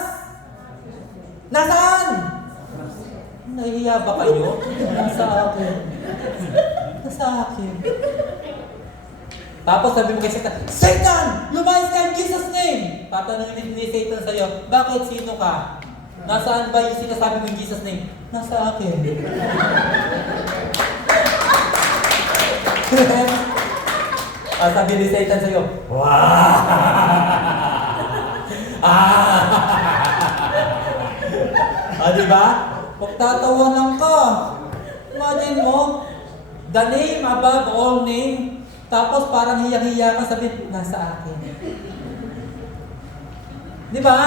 Nasaan? Nahihiya ba kayo? Nasa akin. Nasa akin. Tapos sabi mo kay Satan, Satan! Lumayas ka in Jesus' name! Tatanungin ni Satan sa'yo, bakit sino ka? Nasaan ba yung sinasabi mo in Jesus' name? Nasa akin. Sabi ni Satan sa'yo, wow! Diba? Pagtatawanan ka. Imagine mo, the name above all name, tapos parang hiya-hiya ka, sabi, nasa akin. Diba?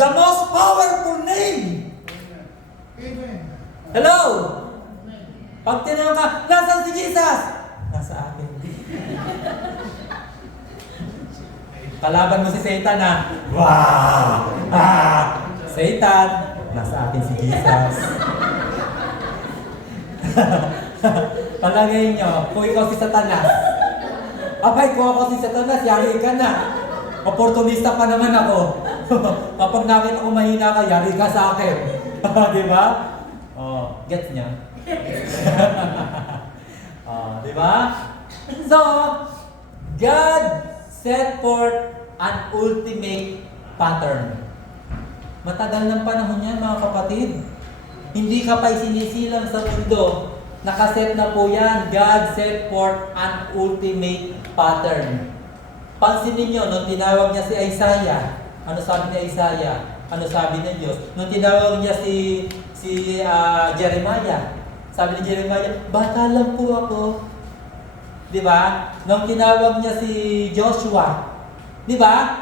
The most powerful name. Hello? Pag tinanong ka, nasaan si Jesus? Nasa akin. Kalaban mo si Satan na, wow! Satan, nasa akin si Jesus. Palagay nyo, kung ikaw si Satanas, abay, kung ako si Satanas, yari ka na. Opportunista pa naman ako. Kapag nakita ko mahina ka, yari ka sa akin. Di ba? Oh, gets niya? Di ba? So, God set forth an ultimate pattern. Matagal ng panahon yan, mga kapatid. Hindi ka pa sinisilang sa mundo. Nakaset na po yan. God set forth an ultimate pattern. Pansinin nyo, nung tinawag niya si Isaiah, ano sabi ni Isaiah? Ano sabi ng Diyos? Nung tinawag niya si Jeremiah, sabi ni Jeremiah, bata lang po ako. Di ba? Nung tinawag niya si Joshua, di ba?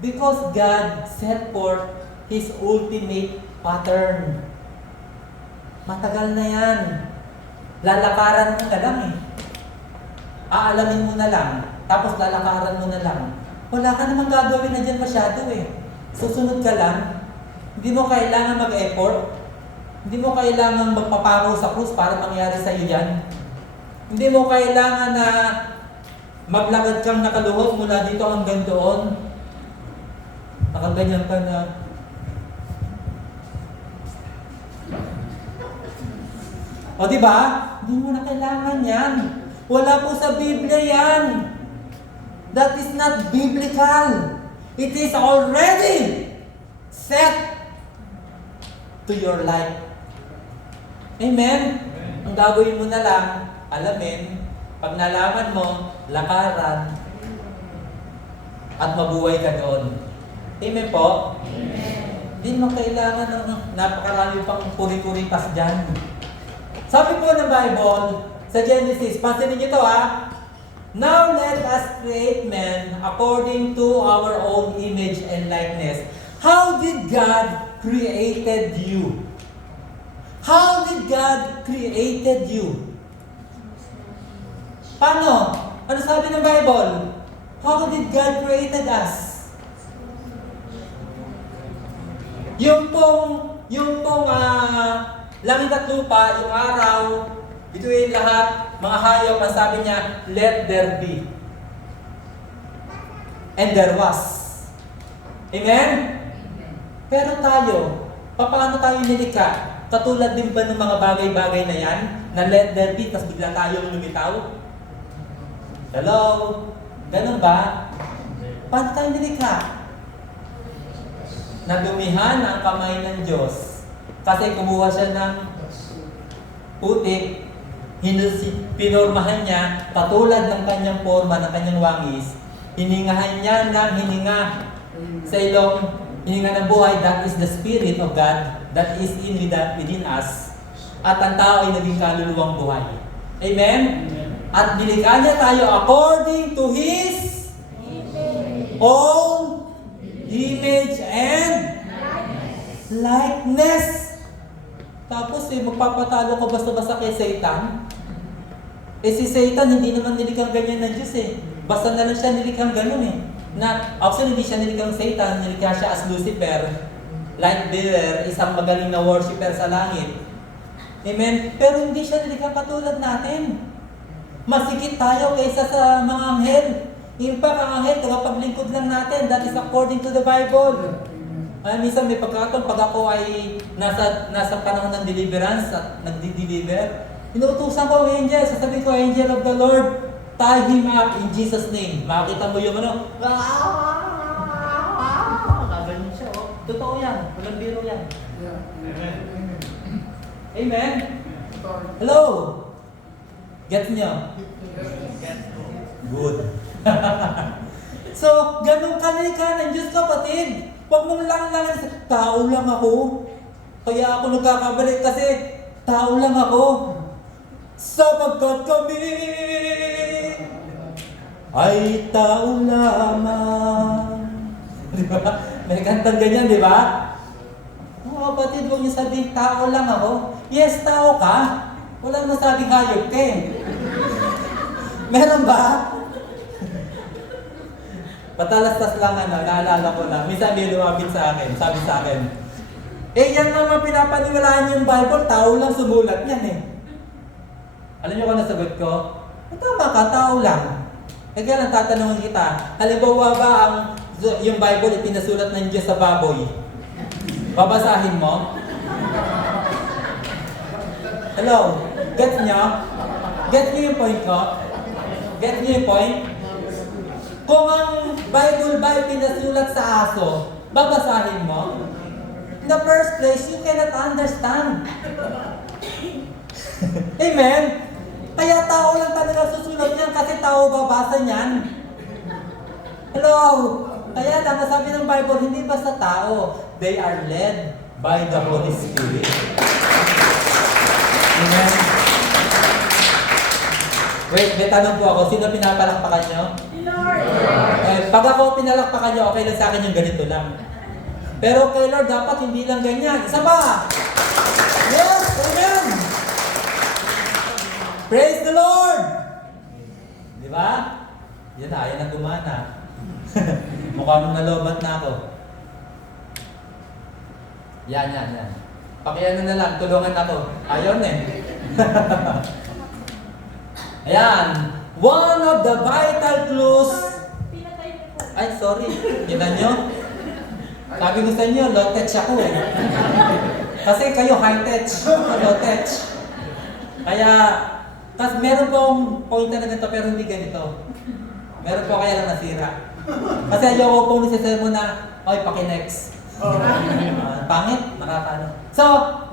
Because God set forth His ultimate pattern. Matagal na yan. Lalakaran mo na lang eh. Aalamin mo na lang. Tapos lalakaran mo na lang. Wala ka namang gagawin na dyan masyado eh. Susunod ka lang. Hindi mo kailangan mag-effort. Hindi mo kailangan magpapako sa krus para mangyari sa iyo yan. Hindi mo kailangan na maglakad kang nakaluhod mula dito hanggang doon. Nakaganyan ka na. O diba? Hindi mo na kailangan yan. Wala po sa Biblia yan. That is not biblical. It is already set to your life. Amen? Ang gagawin mo na lang, alamin, pag nalaman mo, lakaran, at mabuhay ka doon. Amen po? Amen. Hindi mo kailangan ng napakarami pang puri-puri pas dyan. Sabi po ng Bible, sa Genesis, pansinin niyo ito ha, now let us create man according to our own image and likeness. How did God created you? How did God created you? Paano? Ano sabi ng Bible? How did God created us? Yung pong langit at lupa, yung araw, bituin lahat, mga hayop, ang sabi niya, let there be. And there was. Amen? Pero tayo, paano tayo nilikha? Katulad din ba ng mga bagay-bagay na yan, na let there be, tapos bigla tayong lumitaw? Hello? Ganun ba? Paano tayo nilikha? Nadumihan ang kamay ng Diyos. Kasi kumuha siya ng putik, pinormahan niya, katulad ng kanyang forma, ng kanyang wangis, hiningahan niya ng hininga sa ilong, hininga ng buhay, that is the Spirit of God that is within us. At ang tao ay naging kaluluwang buhay. Amen? At nilikha niya tayo according to His own image and likeness. Tapos magpapatalo ka basta-basta kay Satan. Si Satan hindi naman nilikhang ganyan ng Diyos Basta na lang siya nilikhang ganun Actually hindi siya nilikhang Satan, nilikha siya as Lucifer, light bearer, isang magaling na worshiper sa langit. Amen? Pero hindi siya nilikhang katulad natin. Masikip tayo kaysa sa mga anghel. In fact, ang anghel, tagapaglingkod lang natin. That is according to the Bible. Minsan may pagkataon, pag ako ay nasa panahon ng deliverance at nagdi-deliver, inuutusan ko ang angel, sasabihin ko, angel of the Lord, tie him up in Jesus' name. Makikita mo yung ganyan siya, Totoo yan, walang biro yan. Amen? Hello? Gets nyo? Good. So, ganun kalikha ng Diyos, kapatid. Huwag mong lang tao lang ako. Kaya ako nagkakabalik kasi tao lang ako. Sapagkat kami ay tao lamang. Di ba? May kantang ganyan, di ba? Kapatid, huwag niyo sabihin, tao lang ako. Yes, tao ka. Wala naman sabing hayop ka Meron ba? Patalastas lang naalala ko lang. Minsan may lumapit sa akin, sabi sa akin, yan naman pinapaniwalaan niyo yung Bible, tao lang sumulat yan Alam niyo kung nasagot ko? Tama ka, tao lang. Kaya lang tatanungin kita, halimbawa ba yung Bible ipinasulat ng Diyos sa baboy? Babasahin mo? Hello? Gets niyo? Gets niyo yung point ko? Gets niyo yung point? Kung ang Bible ba pinasulat sa aso, babasahin mo? In the first place, you cannot understand. Amen? Kaya tao lang talaga susunod niyan kasi tao babasa niyan. Hello? Kaya lang, nasabi ng Bible, hindi basta tao. They are led by the Holy Spirit. Amen? Wait, may tanong po ako. Sino pinapalakpakan nyo? Lord. Pag ako pinalakpakan nyo, okay lang sa akin yung ganito lang. Pero kay Lord, dapat hindi lang ganyan. Isa pa! Yes! Amen! Praise the Lord! Di ba? Yan na, yan ang gumana. Mukha mong nalobat na ako. Yan. Pakiano na lang, tulungan ako. Ayun Ayan. One of the vital clues. Ay, sorry. Kita nyo? Sabi ko sa inyo, low-tech ako Kasi kayo high-tech. Low-tech. Kaya, kasi meron pong pointer na ganito pero hindi ganito. Meron po kaya lang nasira. Kasi ayoko pong nisisermo na, oy, paki-next. Pangit, nakakano. So,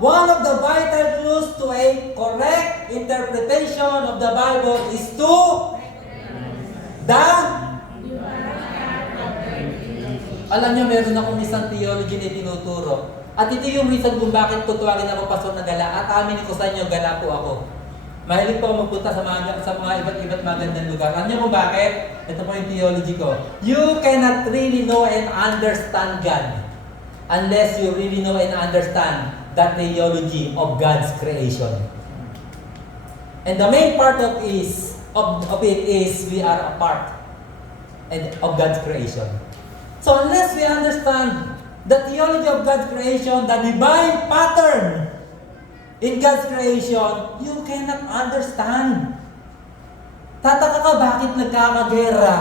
one of the vital clues to a correct interpretation of the Bible is to Alam niyo, meron akong isang theology na tinuturo. At ito yung reason kung bakit tutuwagin ako Pastor na gala at amin ko sa inyo, gala po ako. Mahilig po ako magpunta sa mga iba't magandang lugar. Alam niyo kung bakit? Ito po yung theology ko. You cannot really know and understand God unless you really know and understand the theology of God's creation. And the main part of it is we are a part of God's creation. So unless we understand the theology of God's creation, the divine pattern in God's creation, you cannot understand Tataka ka bakit nagkakagera?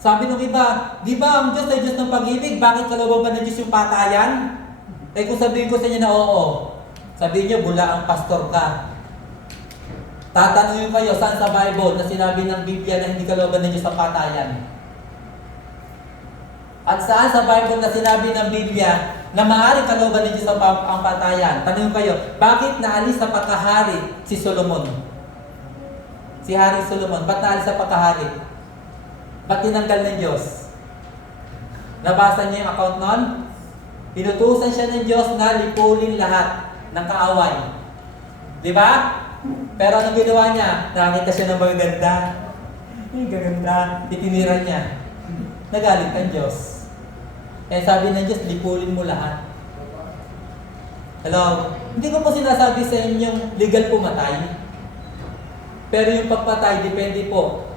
Sabi nung iba, di ba ang Diyos ay Diyos ng pag-ibig? Bakit kalooban ba ng Diyos yung patayan? Eh kung sabihin ko sa inyo na oo, sabihin niyo bula ang pastor ka. Tatanungin kayo saan sa Bible na sinabi ng Biblia na hindi kalooban ng Diyos ang patayan? At saan sa Bible na sinabi ng Biblia na maaaring kalooban ng Diyos ang patayan? Tanungin kayo, bakit naalis sa pagkahari si Solomon? Si Hari Solomon, ba't naalis sa pagkahari? Ba't tinanggal ng Diyos? Nabasa niyo yung account nun? Inutusan siya ng Diyos na lipulin lahat ng kaaway. Di ba? Pero anong ginawa niya? Nakakita siya ng magaganda. Gaganda. Itinira niya. Nagalit ang Diyos. Kaya sabi ng Diyos, lipulin mo lahat. Hello? Hindi ko po sinasabi sa inyong legal pumatay. Pero yung pagpatay, depende po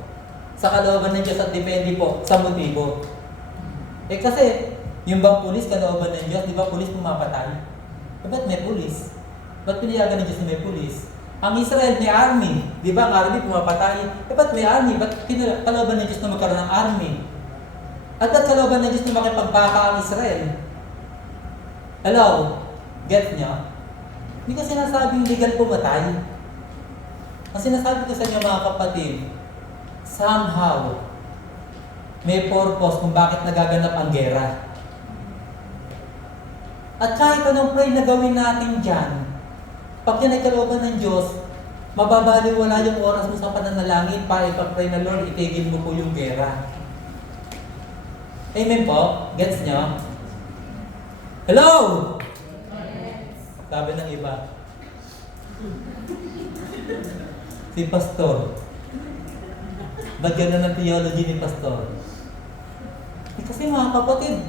sa kalooban ng Diyos at depende po sa motibo. Eh kasi, yung bang pulis, kalooban ng Diyos, di ba pulis pumapatay? Eh ba't may pulis? Ba't pinayagan ng Diyos na may pulis? Ang Israel may army, di ba ang army pumapatay? Eh ba't may army? Ba't kalooban ng Diyos na magkaroon ng army? At ba't kalooban ng Diyos na makipagbaka ang Israel? Hello? Get niya? Hindi ko sinasabing legal pumatay. Ang sinasabi ko sa inyo mga kapatid, somehow, may purpose kung bakit nagaganap ang gera. At kahit anong pray na gawin natin dyan, pag yan ay kalooban ng Diyos, mababaliwala yung oras mo sa pananalangin para ipag-pray na, Lord, itigil mo po yung gera. Amen po? Gets nyo? Hello? Sabi ng iba. Si Pastor. Ba't gano'n ang theology ni Pastor? Eh, kasi mga kapatid,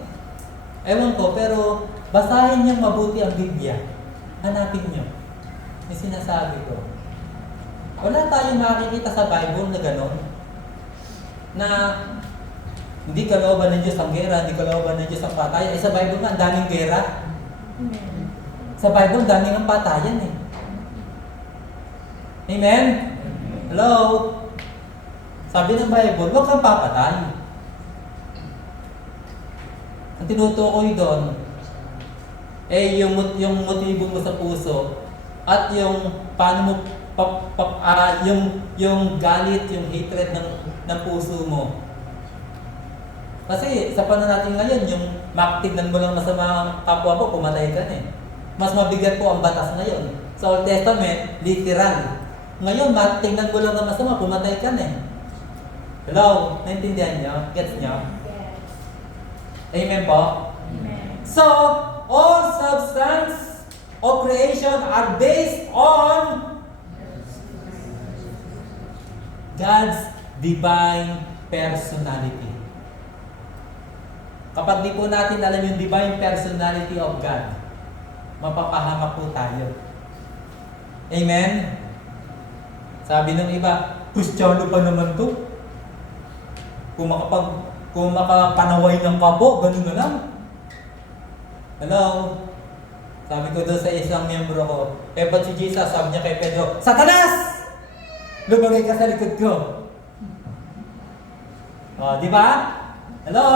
ewan ko, pero basahin niyo mabuti ang Biblia. Hanapin niyo. Yung sinasabi ko. Wala tayong makikita sa Bible na gano'n. Na hindi kalooban ng Diyos ang gera, hindi kalooban ng Diyos ang patayan. Eh sa Bible nga, ang daming gera. Sa Bible, ang daming ang patayan eh. Amen? Hello? Sabi ng Bible, huwag kang papatay. Ang tinutukoy doon, eh yung motibo mo sa puso at yung paano mo yung galit, yung hatred ng puso mo. Kasi sa panahon natin ngayon, yung tignan mo lang masama ang kapwa mo, pumatay ka na eh. Mas mabigat po ang batas ngayon. Sa Old Testament, literal. Ngayon, tingnan mo lang na masama, pumatay ka na eh. Hello? Naintindihan nyo? Gets nyo? Yes. Amen po? Amen. So, all substance of creation are based on God's divine personality. Kapag di po natin alam yung divine personality of God, mapapahamak po tayo. Amen? Sabi ng iba, Kristiyano pa naman to. Kung makapanaway ng kapo, ganun na lang. Hello? Sabi ko doon sa isang miyembro ko, eh ba't si Jesus? Sabi niya kay Pedro, Satanas! Lumagay ka sa likod ko. O, di ba? Hello?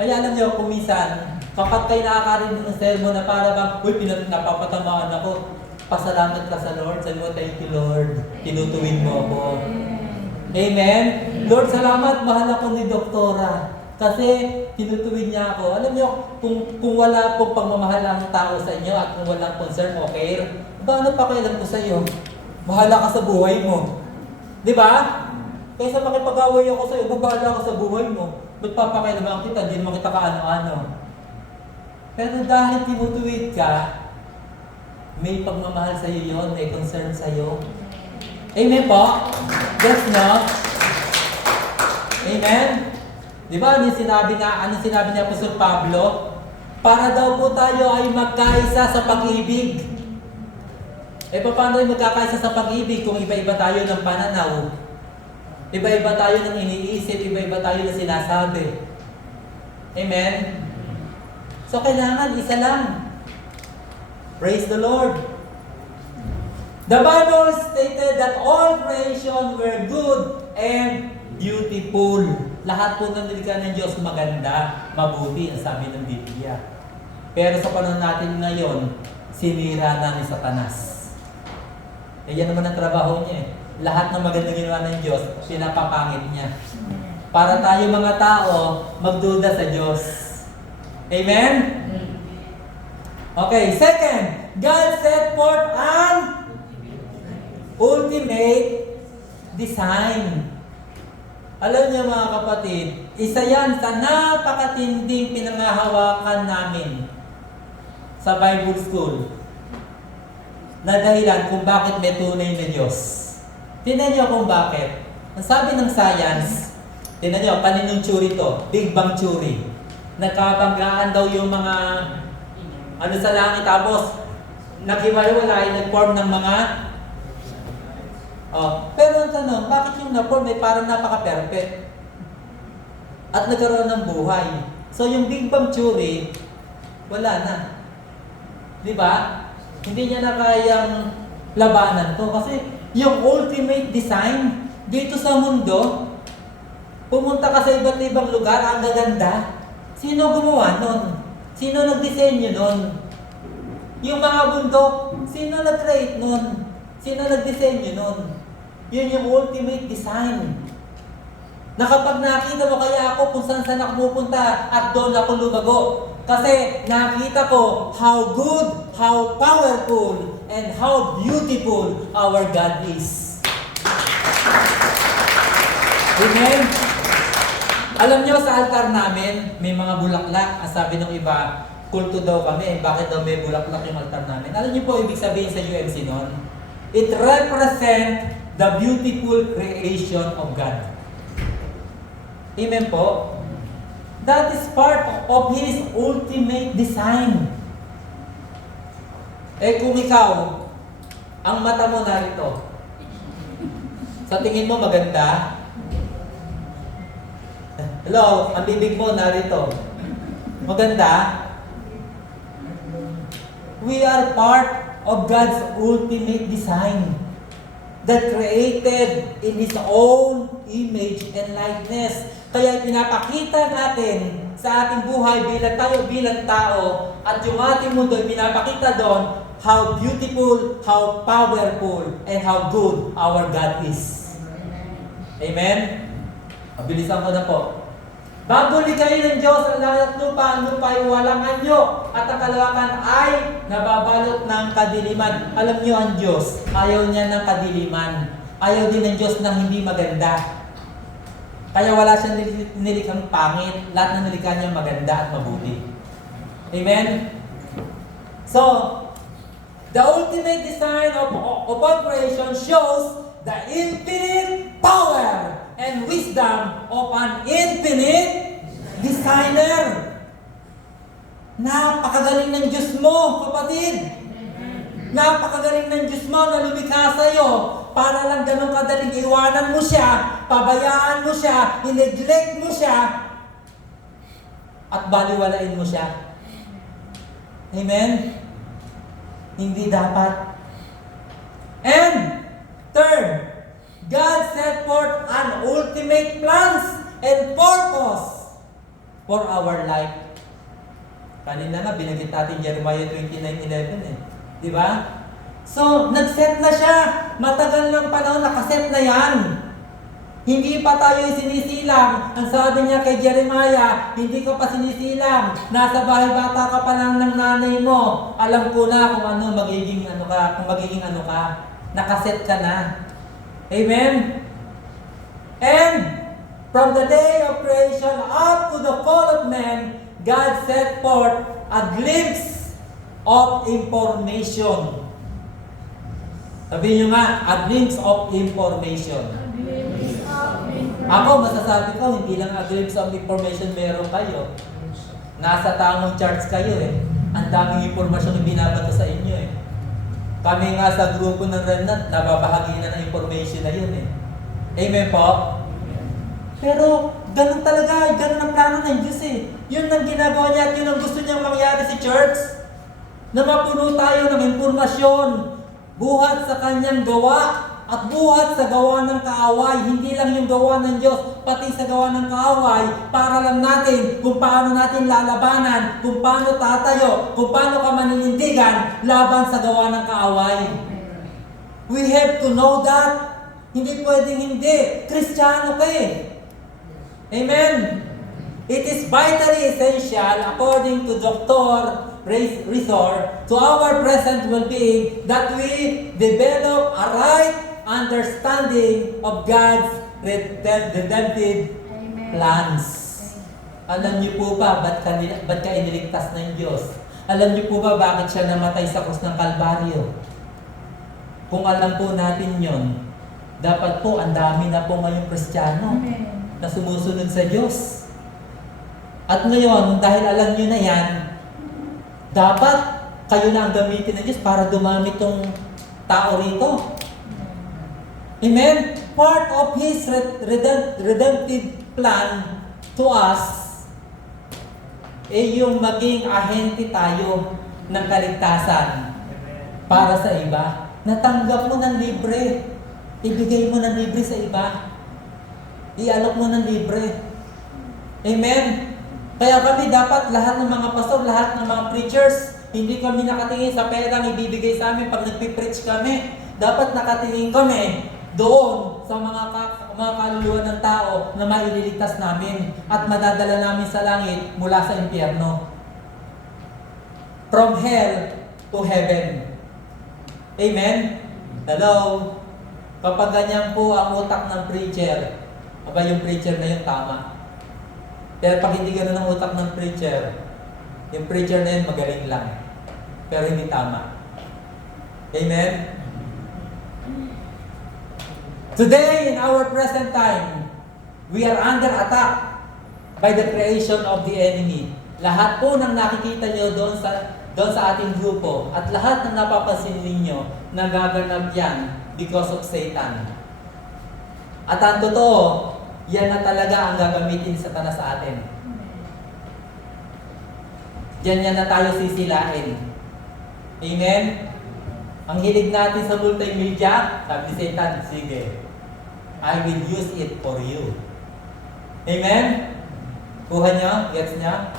Kaya alam niyo, kung minsan, kapag kayo nakakarinig ng sermon na para bang, uy, napapatamaan ako, pasalamat ka sa Lord. Sabi mo, thank you Lord. Tinutuwid mo ako. Amen? Lord, salamat, mahal ako ni Doktora. Kasi tinutuwid niya ako. Alam niyo, kung wala pong pagmamahal ang tao sa inyo at kung walang concern o care, ano pa kailan ko sa iyo? Bahala ka sa buhay mo. Di ba? Kaysa makipag-away ako sa iyo, bahala ka sa buhay mo. Ba't papakailaman kita? Hindi naman kita kaano-ano. Pero dahil tinutuwid ka, may pagmamahal sa iyo yun, may concern sa iyo. Amen po? Yes, no? Amen? Di ba, anong sinabi ni Apostol Pablo? Para daw po tayo ay magkaisa sa pag-ibig. Eh, paano tayo magkakaisa sa pag-ibig kung iba-iba tayo ng pananaw? Iba-iba tayo ng iniisip, iba-iba tayo ng sinasabi. Amen? So, kailangan isa lang. Praise the Lord. The Bible stated that all creation were good and beautiful. Lahat po ng nilikha ng Diyos maganda, mabuti, ang sabi ng Biblia. Pero sa panahon natin ngayon, sinira na ni Satanas. Eh, yan naman ang trabaho niya eh. Lahat ng magandang ginawa ng Diyos, pinapapangit niya. Para tayo mga tao, magduda sa Diyos. Amen? Okay, second, God set forth an ultimate design. Alam niyo mga kapatid, isa yan sa napakatinding pinangahawakan namin sa Bible School na dahilan kung bakit may tunay na Diyos. Tingnan niyo kung bakit. Ang sabi ng science, tingnan niyo, kaninong theory to? Big Bang Theory. Nagkabanggaan daw yung mga ano sa langit, tapos naghiwalay, nag-form ng mga pero ang tanong, bakit yung na-form ay parang napaka-perfect at nagkaroon ng buhay? So yung Big Bang Theory, wala na. Di ba? Hindi niya na kayang labanan to kasi yung ultimate design dito sa mundo, pumunta ka sa iba't ibang lugar, ang gaganda. Sino gumawa nun? Sino nagdisenyo nun? Yung mga bundok, sino nag-create nun? Sino nagdisenyo nun? Yun yung ultimate design. Na kapag nakita mo kaya ako kung saan ako pupunta at doon ako lumago. Kasi nakita ko how good, how powerful, and how beautiful our God is. Amen? Alam nyo sa altar namin, may mga bulaklak. Ang sabi ng iba, kulto daw kami. Bakit daw may bulaklak yung altar namin? Alam nyo po ibig sabihin sa UMC nun? It represents the beautiful creation of God. Amen po? That is part of His ultimate design. Eh kung ikaw, ang mata mo narito, sa tingin mo maganda? Hello, ang bibig mo narito, maganda? We are part of God's ultimate design that created in His own image and likeness. Kaya pinapakita natin sa ating buhay bilang tao at yung ating mundo, pinapakita doon how beautiful, how powerful, and how good our God is. Amen? Bilisan ko na po. Bago likayin ng Diyos ang langit at lupa, ang lupa ay walang anyo, at ang kalawakan ay nababalot ng kadiliman. Alam niyo ang Diyos, ayaw niya ng kadiliman. Ayaw din ng Diyos ng hindi maganda. Kaya wala siyang nilikhang pangit. Lahat ng nilikha niya maganda at mabuti. Amen? So, the ultimate design of all creation shows the infinite power and wisdom of an infinite designer. Napakagaling ng Diyos mo, kapatid. Napakagaling ng Diyos mo na lumikha sa'yo para lang ganun kadaling iwanan mo siya, pabayaan mo siya, i-neglect mo siya, at baliwalain mo siya. Amen? Hindi dapat. And third, God set forth an ultimate plans and purpose for our life. Kanina nga, binagit natin Jeremiah 29:11 eh. Di ba? So, nag-set na siya. Matagal ng panahon, nakaset na yan. Hindi pa tayo sinisilang. Ang sabi niya kay Jeremiah, hindi ko pa sinisilang. Nasa bahay bata ka pa lang ng nanay mo. Alam ko na kung ano magiging ano ka. Nakaset ka na. Amen? And from the day of creation up to the fall of man, God set forth a glimpse of information. Sabihin nyo nga, a glimpse of information. Ako, masasabi ko, hindi lang a glimpse of information meron kayo. Nasa tamang charts kayo eh. Ang daming impormasyon yung binabato sa inyo eh. Kami nga sa grupo ng Remnant, nababahagi na ng information na yun eh. Amen po? Pero, ganun talaga, ganun ang plano ng Diyos eh. Yun ang ginagawa niya at yun ang gusto niyang mangyari sa church. Na mapuno tayo ng impormasyon. buhat sa kanyang gawa, at buhat sa gawa ng kaaway. Hindi lang yung gawa ng Diyos, pati sa gawa ng kaaway, para alam natin kung paano natin lalabanan, kung paano tatayo, kung paano ka maninindigan laban sa gawa ng kaaway. We have to know that. Hindi pwedeng hindi. Kristiyano ka eh. Amen? It is vitally essential, according to Dr. Resor, to our present well-being that we develop a right understanding of God's redemptive Amen. plans. Alam niyo po ba ba't ka iniligtas ng Diyos? Alam niyo po ba bakit siya namatay sa krus ng Kalbaryo? Kung alam po natin yon, dapat po ang dami na po ngayong Kristiyano Amen. na sumusunod sa Diyos. At ngayon, dahil alam niyo na yan, dapat kayo na ang gamitin ng Diyos para dumami tong tao rito. Amen? Part of His redemptive plan to us ay yung maging ahente tayo ng kaligtasan para sa iba. Natanggap mo ng libre. Ibigay mo ng libre sa iba. Ialok mo ng libre. Amen? Kaya kami dapat, lahat ng mga pastor, lahat ng mga preachers, hindi kami nakatingin sa perang ibibigay sa amin pag nagpipreach kami. Dapat nakatingin kami doon sa mga kaluluwa ng tao na maililigtas namin at madadala namin sa langit mula sa impyerno. From hell to heaven. Amen? Hello? Kapag ganyan po ang utak ng preacher, aba yung preacher na yung tama. Pero pag hindi gano'n ang utak ng preacher, yung preacher na yun magaling lang. Pero hindi tama. Amen? Today, in our present time, we are under attack by the creation of the enemy. Lahat po ng nakikita nyo doon sa ating grupo at lahat ng napapansin ninyo, nagaganap yan because of Satan. At ang totoo, yan na talaga ang gagamitin sa Satanas sa atin. Yan na tayo sisilain. Amen? Ang hilig natin sa multimedia, sabi ni Satan, sige, I will use it for you. Amen? Kuha niya? Gets niya?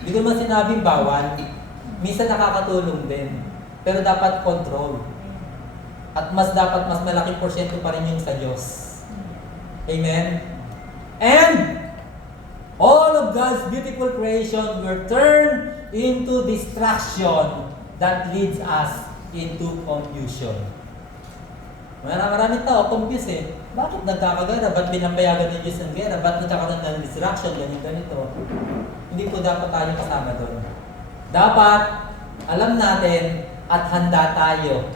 Hindi ko naman sinabing bawal. Minsan nakakatulong din. Pero dapat control. At dapat mas malaking porsyento pa rin yung sa Diyos. Amen? And all of God's beautiful creation were turned into distraction that leads us into confusion. Maraming tao, confused eh. Bakit nagkakagara? Ba't binabayagan ng Diyos ng gera? Ba't nagkakaroon ng distraction? Ganito. Hindi po dapat tayo kasama doon. Dapat, alam natin at handa tayo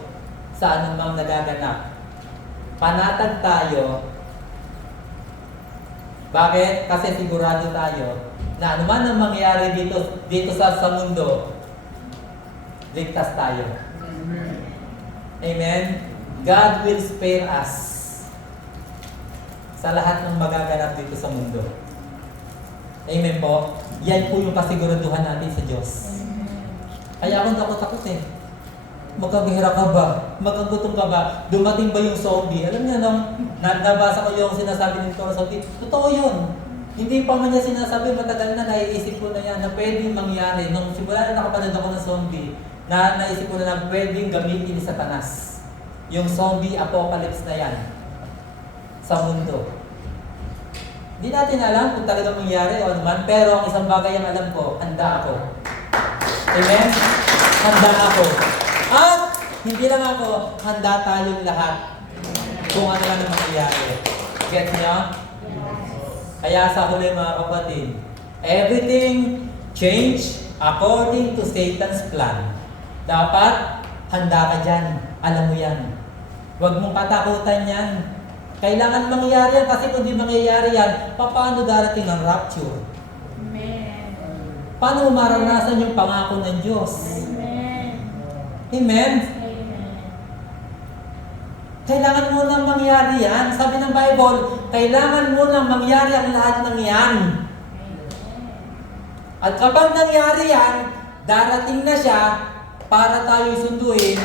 sa anumang nagaganap. Panatag tayo. Bakit? Kasi sigurado tayo na anuman ang mangyari dito sa mundo, ligtas tayo. Amen? God will spare us sa lahat ng magaganap dito sa mundo. Amen po? Yan po yung kasiguraduhan natin sa Diyos. Kaya akong takot eh. Magkagihira ka ba? Magkagutom ka ba? Dumating ba yung zombie? Alam niyo nabasa ko yung sinasabi ng zombie. Totoo yun. Hindi pa man niya sinasabi, matagal na naiisip ko na yan na pwedeng mangyari. Nung simula na nakapanood ako ng zombie, naisip ko na pwedeng gamitin ni Satanas. Yung zombie apocalypse na yan sa mundo. Hindi natin alam kung talaga mangyari o anuman, pero ang isang bagay ang alam ko, handa ako. Amen? Handa ako. At hindi lang ako, handa tayong lahat kung ano man ang mangyayari. Get niyo? Kaya sa huli mga kapatid, everything change according to Satan's plan. Dapat handa ka dyan. Alam mo yan. Huwag mong katakutan yan. Kailangan mangyayari yan kasi kung di mangyayari yan, paano darating ang rapture? Amen. Paano mo maranasan yung pangako ng Diyos? Amen. Amen? Amen. Kailangan mo nang mangyari yan. Sabi ng Bible, kailangan mo nang mangyari ang lahat ng yan. At kapag nangyari yan, darating na siya para tayo sunduin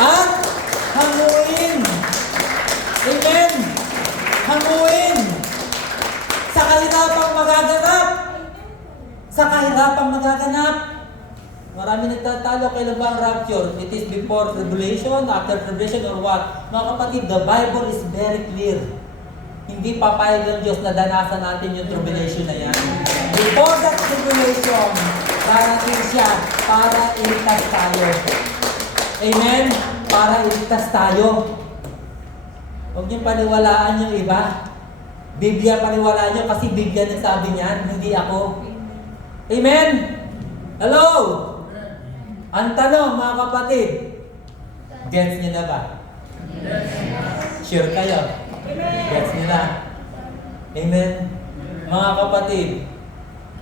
at hanguin. Amen! Hanguin sa kahirapang magaganap. Sa kahirapang magaganap. Marami nagtatalo, kailan ba ang rapture? It is before tribulation, after tribulation, or what? Mga kapatid, the Bible is very clear. Hindi papayag ng Diyos na danasan natin yung tribulation na yan. Before that tribulation, darating siya para iligtas tayo. Amen? Para iligtas tayo. Huwag niyong paniwalaan yung iba. Biblia paniwalaan niyo kasi Biblia nagsabi niyan, hindi ako. Amen? Hello? Ang tanong, mga kapatid, gets niyo na ba? Sure kayo? Gets niyo na? Amen? Mga kapatid,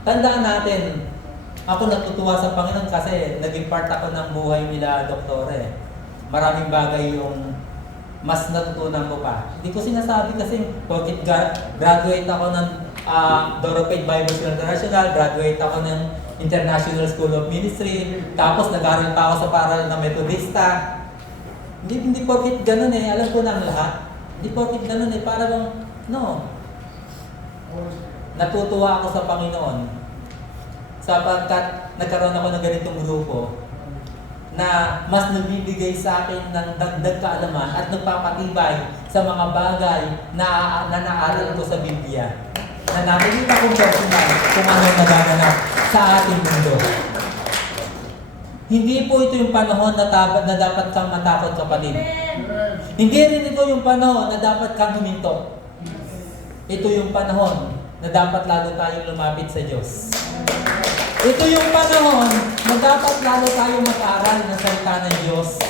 tandaan natin, ako natutuwa sa Panginoon kasi naging part ako ng buhay nila, Doktore. Maraming bagay yung mas natutunan ko pa. Hindi ko sinasabi kasi porket graduate ako ng Doropate Bible School International, graduate ako ng International School of Ministry, tapos nag-aral pa ako sa paral na Metodista. Hindi porket ganun eh, alam ko na ang lahat. Hindi porket ganun eh, para bang, no. Natutuwa ako sa Panginoon sapagkat nagkaroon ako ng ganitong grupo na mas nagbibigay sa akin ng dagdag kaalaman at nagpapatibay sa mga bagay na naaral ko sa Biblia. Na nakikita kong personal kung ano nagaganap sa ating mundo. Hindi po ito yung panahon na dapat kang matakot, kapatid. Hindi rin ito yung panahon na dapat kang huminto. Ito yung panahon na dapat lalo tayong lumapit sa Diyos. Ito yung panahon na dapat lalo tayong mag-aral ng salita ng Diyos.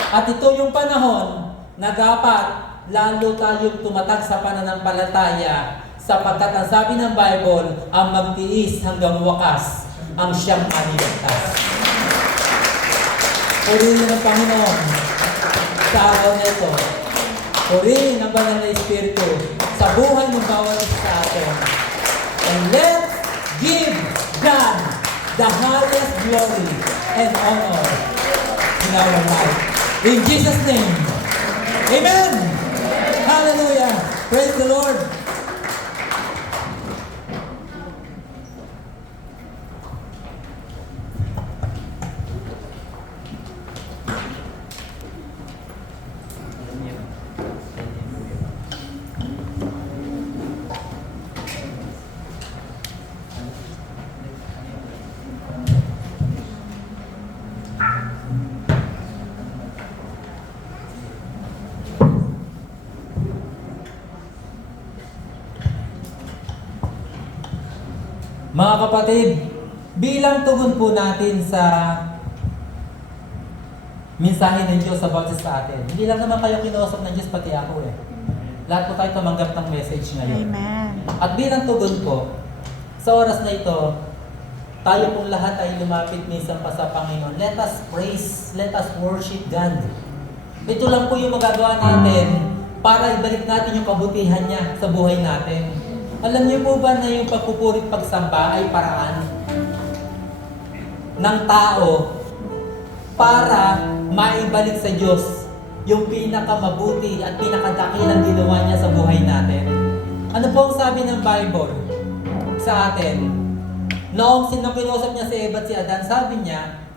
At ito yung panahon na dapat lalo tayong tumatag sa pananampalataya sapagkat ang sabi ng Bible, ang magtiis hanggang wakas ang siyang maniligtas. Purihin ang Panginoon sa araw na ito. Purihin ang banal na Espiritu sa buhay ng bawat isa sa atin. And let's give God the highest glory and honor in our life. In Jesus' name. Amen! Hallelujah! Praise the Lord! Mga kapatid, bilang tugon po natin sa mensahe ng Diyos about sa atin, hindi lang naman kayo kinausap ng Diyos, pati ako eh. Lahat po tayo tumanggap ng message ngayon. Amen. At bilang tugon po, sa oras na ito, tayo pong lahat ay lumapit minsan pa sa Panginoon. Let us praise, let us worship God. Ito lang po yung magagawa natin para ibalik natin yung kabutihan niya sa buhay natin. Alam niyo po ba na yung pagpupuri at pagsamba ay paraan ng tao para maibalik sa Diyos yung pinakamabuti at pinakadakilang ginawa niya sa buhay natin? Ano po ang sabi ng Bible sa atin? Noong sinakiusap niya si Eva at si Adan, sabi niya,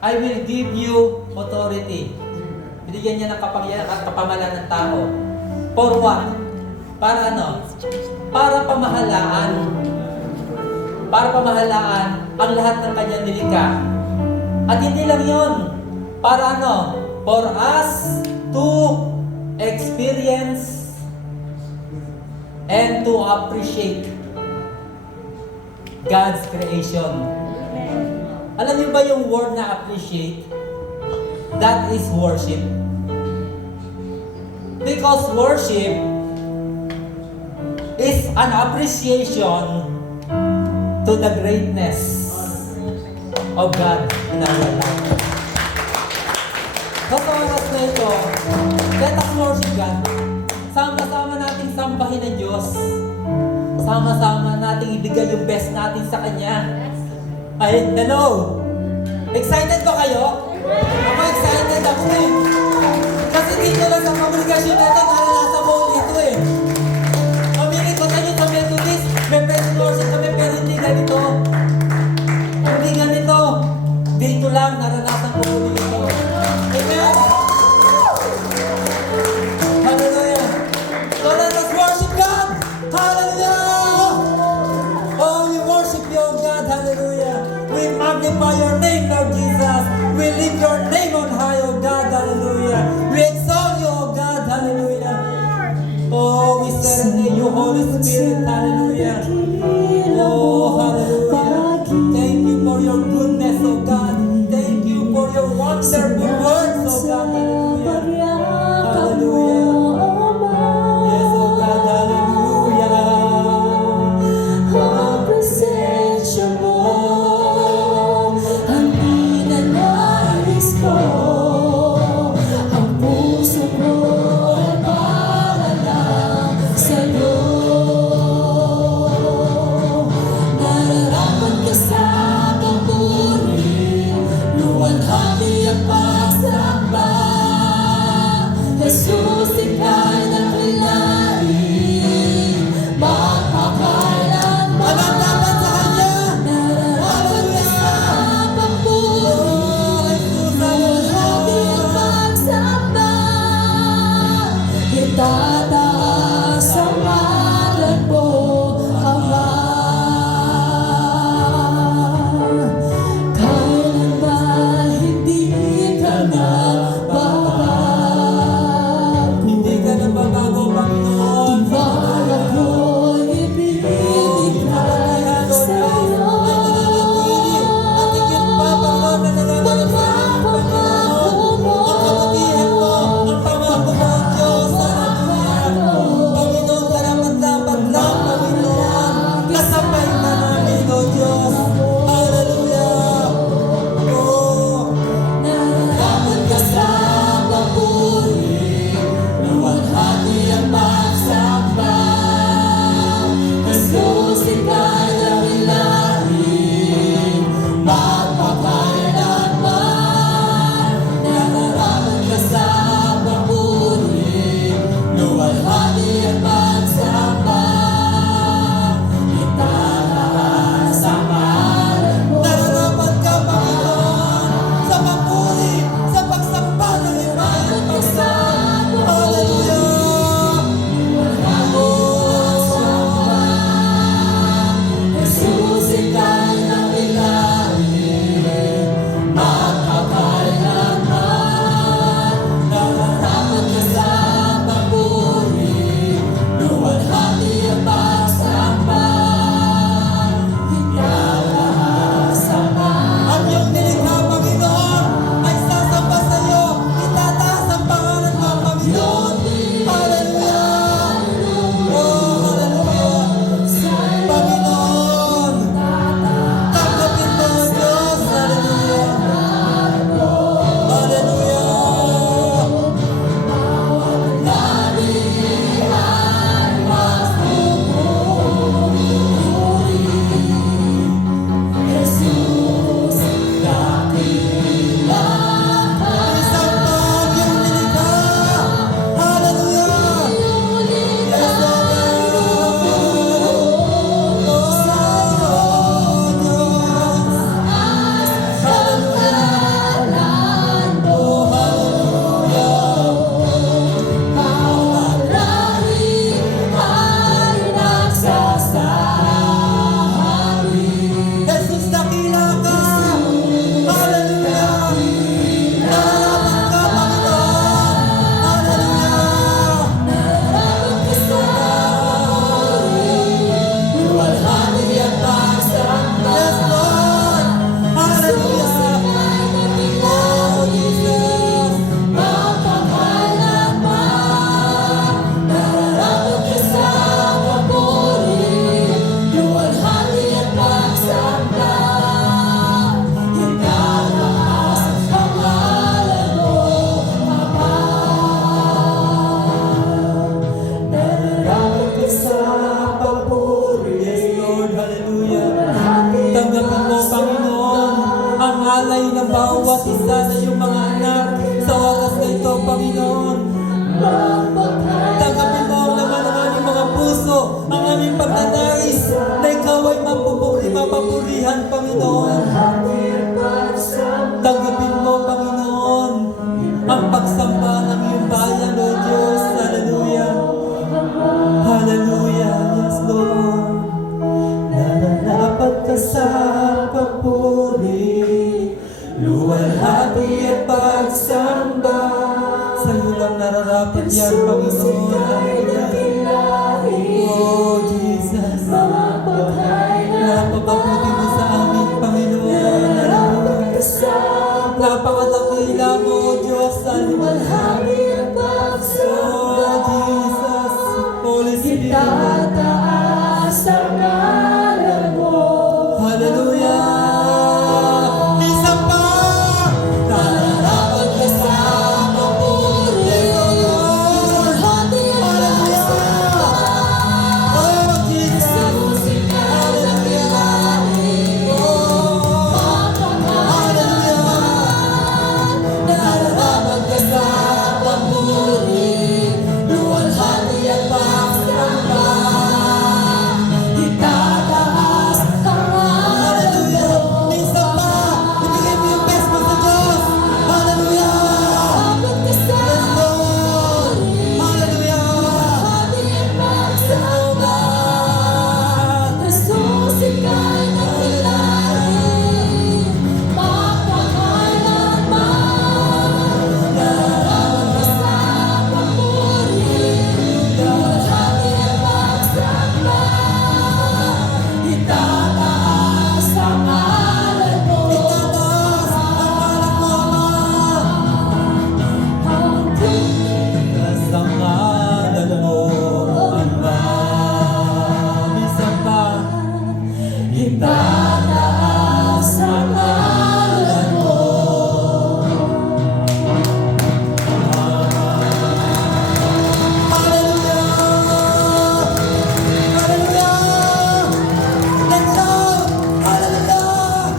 I will give you authority. Binigyan niya ng kapangyarihan at kapamahalaan ng tao. For what? Para ano? Para pamahalaan. Para pamahalaan ang lahat ng kanyang nilikha. At hindi lang yun. Para ano? For us to experience and to appreciate God's creation. Alam niyo ba yung word na appreciate? That is worship. Because worship is an appreciation to the greatness of God in our life. So sa oras na ito, let us worship God. Sama-sama nating sambahin ang Diyos. Sama-sama nating ibigay yung best natin sa Kanya. Ay, hello! Excited ba kayo? Ako excited ako eh. Kasi dito lang sa komunikasyon na ito, naranasan ko dito eh. Pamilit ko tayo sa Methodist, may praise and worship kami, pero hindi ganito. Hindi ganito. Dito lang, naranasan ko dito. Amen! Hallelujah! So let us worship God! Hallelujah! Oh, we worship you, oh God. Hallelujah! We magnify your name, Lord Jesus. We lift your name on high, oh God. Hallelujah! We exalt you, oh God. Hallelujah! Oh, we serenade you, Holy Spirit. Hallelujah! Oh, hallelujah! Thank you for your goodness, oh God. Thank you for your wonderful words, oh God. Hallelujah! Hallelujah! Yes, oh God. Hallelujah! Ang presensya mo, ang ninanais ko, ang puso ko ay para lang sa'yo. aming pagtanais na ikaw ay mapapurihan, Panginoon. Tanggapin mo, Panginoon, ang pagsamba ng iyong bayan, O Diyos. Hallelujah. Hallelujah. Yes, Lord. Nararapat ka sa papuri, luwalhati at pagsamba. Sa'yo lang nararapat yan, Panginoon. Oh, Jesus. Napakabuti mo sa amin, Panginoon. Napakadakila mo, O Diyos. Hallelujah. Oh, Jesus. Holy Spirit. Itataas ang ngalan mo. Hallelujah. Isa pa. Nararapat ka sa papuri, O Lord. Hallelujah. Oh, Jesus. Hallelujah. Oh, hallelujah. Nararapat ka sa papuri, luwalhati at pagsamba. Itataas ang ngalan mo. Hallelujah. Isa pa. Ibigay mo yung best mo sa Diyos. Hallelujah. Dapat ka sa Yes, Lord. Hallelujah. hati at pagsamba. Jesus, ika'y nakilain, mapakailanman. Nararapat ka sa papuri, luwalhati at pagsamba. Itataas ang ngalan mo. Itataas ang ngalan mo, Ama. Itaas ang ngalan mo, Ama. Isa pa. Itataas ang ngalan mo. Hallelujah! Hallelujah! Let's shout! Hallelujah!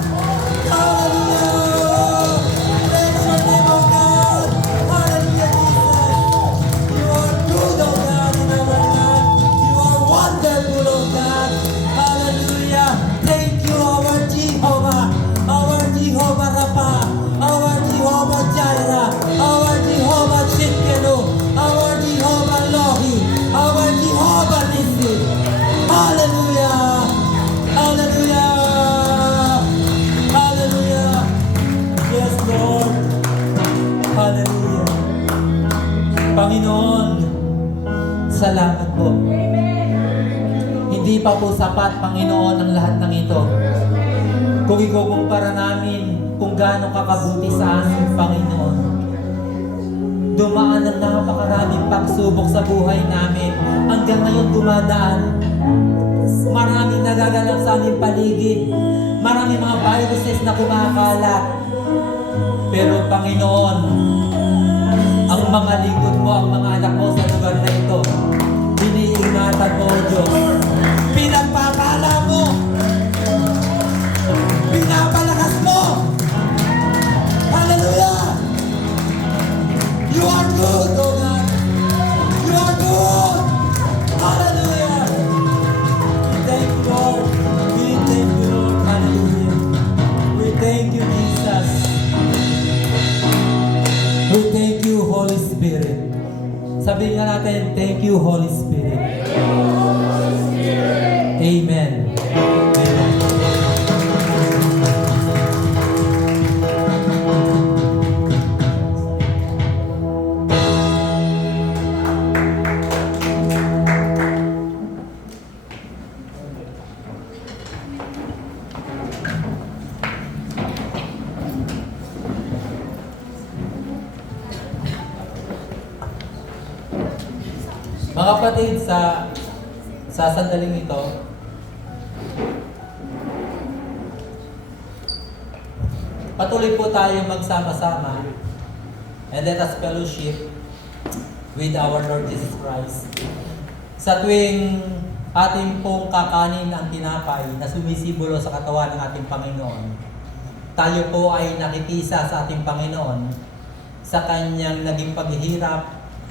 Hallelujah! Praise your name, O God! Hallelujah, Jesus! You are good, O God, in our life. You are wonderful, O God! Hallelujah! Thank you, our Jehovah! Our Jehovah Rapha! Our Jehovah Jireh! Our Jehovah Tsidkenu! Our Jehovah Elohi! Our Jehovah Nissi! Hallelujah! Hallelujah! Hallelujah! Yes, Lord! Hallelujah! Panginoon, salamat po. Hindi pa po sapat, Panginoon, ang lahat ng ito. Kung ikukumpara namin kung gaano kakabuti sa amin, Panginoon. Dumaan ang napakaraming pagsubok sa buhay namin. Hanggang ngayon dumadaan. Maraming nagaganap sa aming paligid. Maraming mga viruses na kumakalat. Pero Panginoon, ang mga lingkod mo, ang mga anak mo sa lugar na ito, iniingatan mo, O Diyos. Pinagpapala mo. Pinapalakas mo. Hallelujah! You are good, O God. You are good. Hallelujah! We thank you, Lord. We thank you, Lord. Hallelujah. We thank you, Jesus. We thank you, Holy Spirit. Sabihin nga natin, thank you, Holy Spirit. Amen. Mga kapatid, sa sandaling ito, patuloy po tayo magsama-sama and let us fellowship with our Lord Jesus Christ. Sa tuwing ating pong kakanin ang tinapay na sumisimbolo sa katawan ng ating Panginoon, tayo po ay nakikisa sa ating Panginoon sa kanyang naging paghihirap,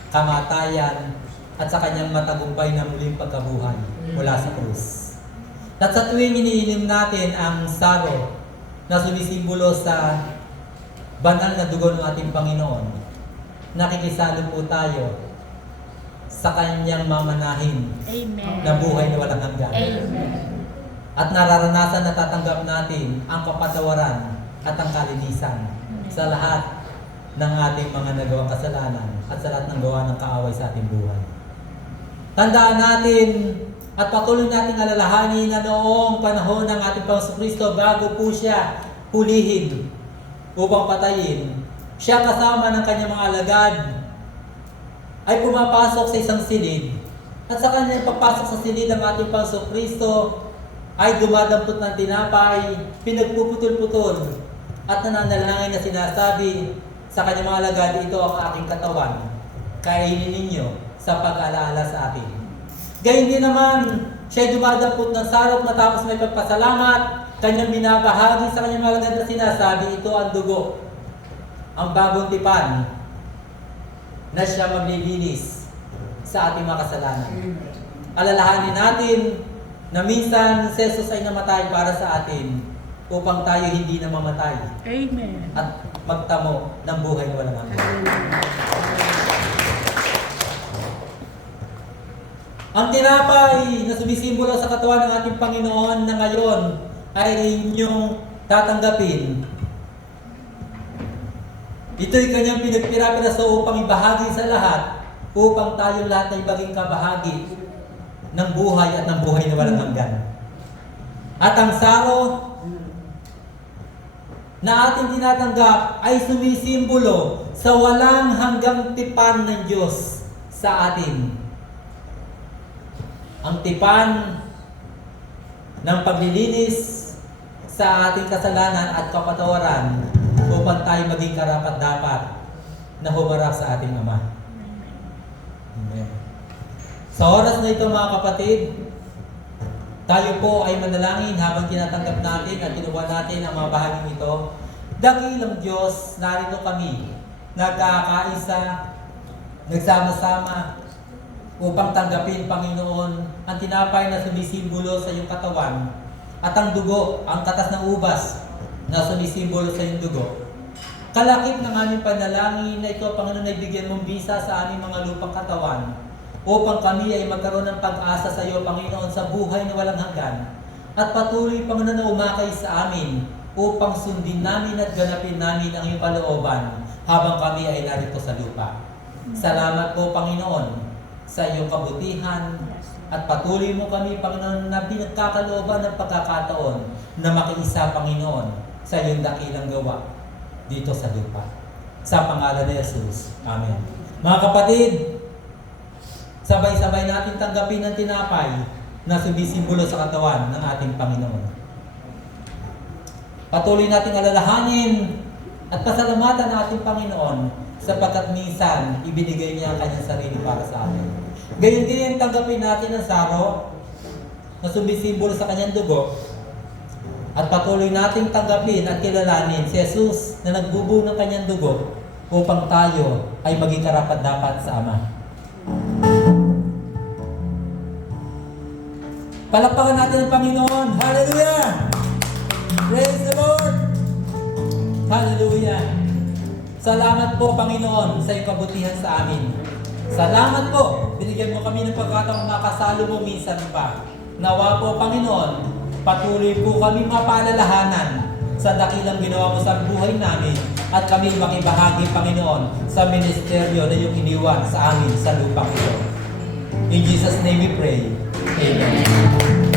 kamatayan, at sa kanyang matagumpay na muling pagkabuhay. mula sa krus. At sa tuwing iniinom natin ang saro na sumisimbolo sa banal na dugo ng ating Panginoon, nakikisalo po tayo sa kanyang mamanahin Amen. na buhay na walang hanggan. Amen. At nararanasan na tatanggap natin ang kapatawaran at ang kalinisan sa lahat ng ating mga nagawang kasalanan at sa lahat ng gawa ng kaaway sa ating buhay. Tandaan natin at patuloy nating alalahanin na noong panahon ng ating Panginoon Kristo, bago po siya hulihin upang patayin, siya kasama ng kanyang mga alagad ay pumapasok sa isang silid. At sa kanyang pagpasok sa silid ng ating Panginoon Kristo ay dumadampot ng tinapay, pinagpuputol-putol, at nananalangin na sinasabi sa kanyang mga alagad, ito ang aking katawan, kainin ninyo sa pag-alaala sa atin. Gayun din naman, siya ay dumadampot ng sarap matapos may pagpasalamat, kanyang binabahagi sa kanyang mga alagad na sinasabi, ito ang dugo, ang bagong tipan, na siya maglilinis sa ating mga kasalanan. Alalahanin natin na minsan si Jesus ay namatay para sa atin upang tayo hindi na mamatay Amen. at magtamo ng buhay na walang hanggan. Ang tinapay na sumisimbolo sa katawan ng ating Panginoon na ngayon ay inyong tatanggapin. Ito'y kanyang pinagpira-piraso upang ibahagi sa lahat, upang tayo lahat ay maging kabahagi ng buhay at ng buhay na walang hanggan. At ang saro na ating tinatanggap ay sumisimbolo sa walang hanggang tipan ng Diyos sa atin. Ang tipan ng paglilinis sa ating kasalanan at kapatawaran upang tayo maging karapat-dapat na humarap sa ating Ama. Amen. Sa oras na ito mga kapatid, tayo po ay manalangin habang tinatanggap natin at kinuha natin ang mga bahaging ito. Dakilang Diyos, narito kami, nagkakaisa, nagsama-sama, upang tanggapin, Panginoon, ang tinapay na sumisimbolo sa iyong katawan at ang dugo, ang katas ng ubas na sumisimbolo sa iyong dugo. Kalakip ng aming panalangin na ito, Panginoon, ay bigyan mong bisa sa aming mga lupang katawan upang kami ay magkaroon ng pag-asa sa iyo, Panginoon, sa buhay na walang hanggan. At patuloy, Panginoon, na umakay sa amin upang sundin namin at ganapin namin ang iyong kalooban habang kami ay narito sa lupa. Salamat po, Panginoon, sa iyong kabutihan at patuloy mo kami, Panginoon, na pinagkakalooban ng pagkakataon na makiisa, Panginoon, sa iyong dakilang gawa dito sa lupa. Sa pangalan ni Jesus. Amen. Mga kapatid, sabay-sabay natin tanggapin ang tinapay na sumisimbolo sa katawan ng ating Panginoon. Patuloy nating alalahanin at pasalamatan ng ating Panginoon sapagkat minsan ibinigay niya ang kanyang sarili para sa atin. Gayun din, tanggapin natin ang saro na sumisimbolo sa kanyang dugo at patuloy nating tanggapin at kilalanin si Jesus na nagbubuo ng kanyang dugo upang tayo ay maging karapat-dapat sa Ama. Palakpakan natin ang Panginoon. Hallelujah! Praise the Lord! Hallelujah! Salamat po, Panginoon, sa iyong kabutihan sa amin. Salamat po, binigyan mo kami ng pagkataong makasalo mo minsan pa. Nawa po, Panginoon, patuloy po kami mapaalalahanan sa dakilang ginawa mo sa buhay namin at kami makibahagi, Panginoon, sa ministeryo na iyong iniwan sa amin sa lupang ito. In Jesus' name we pray. Amen.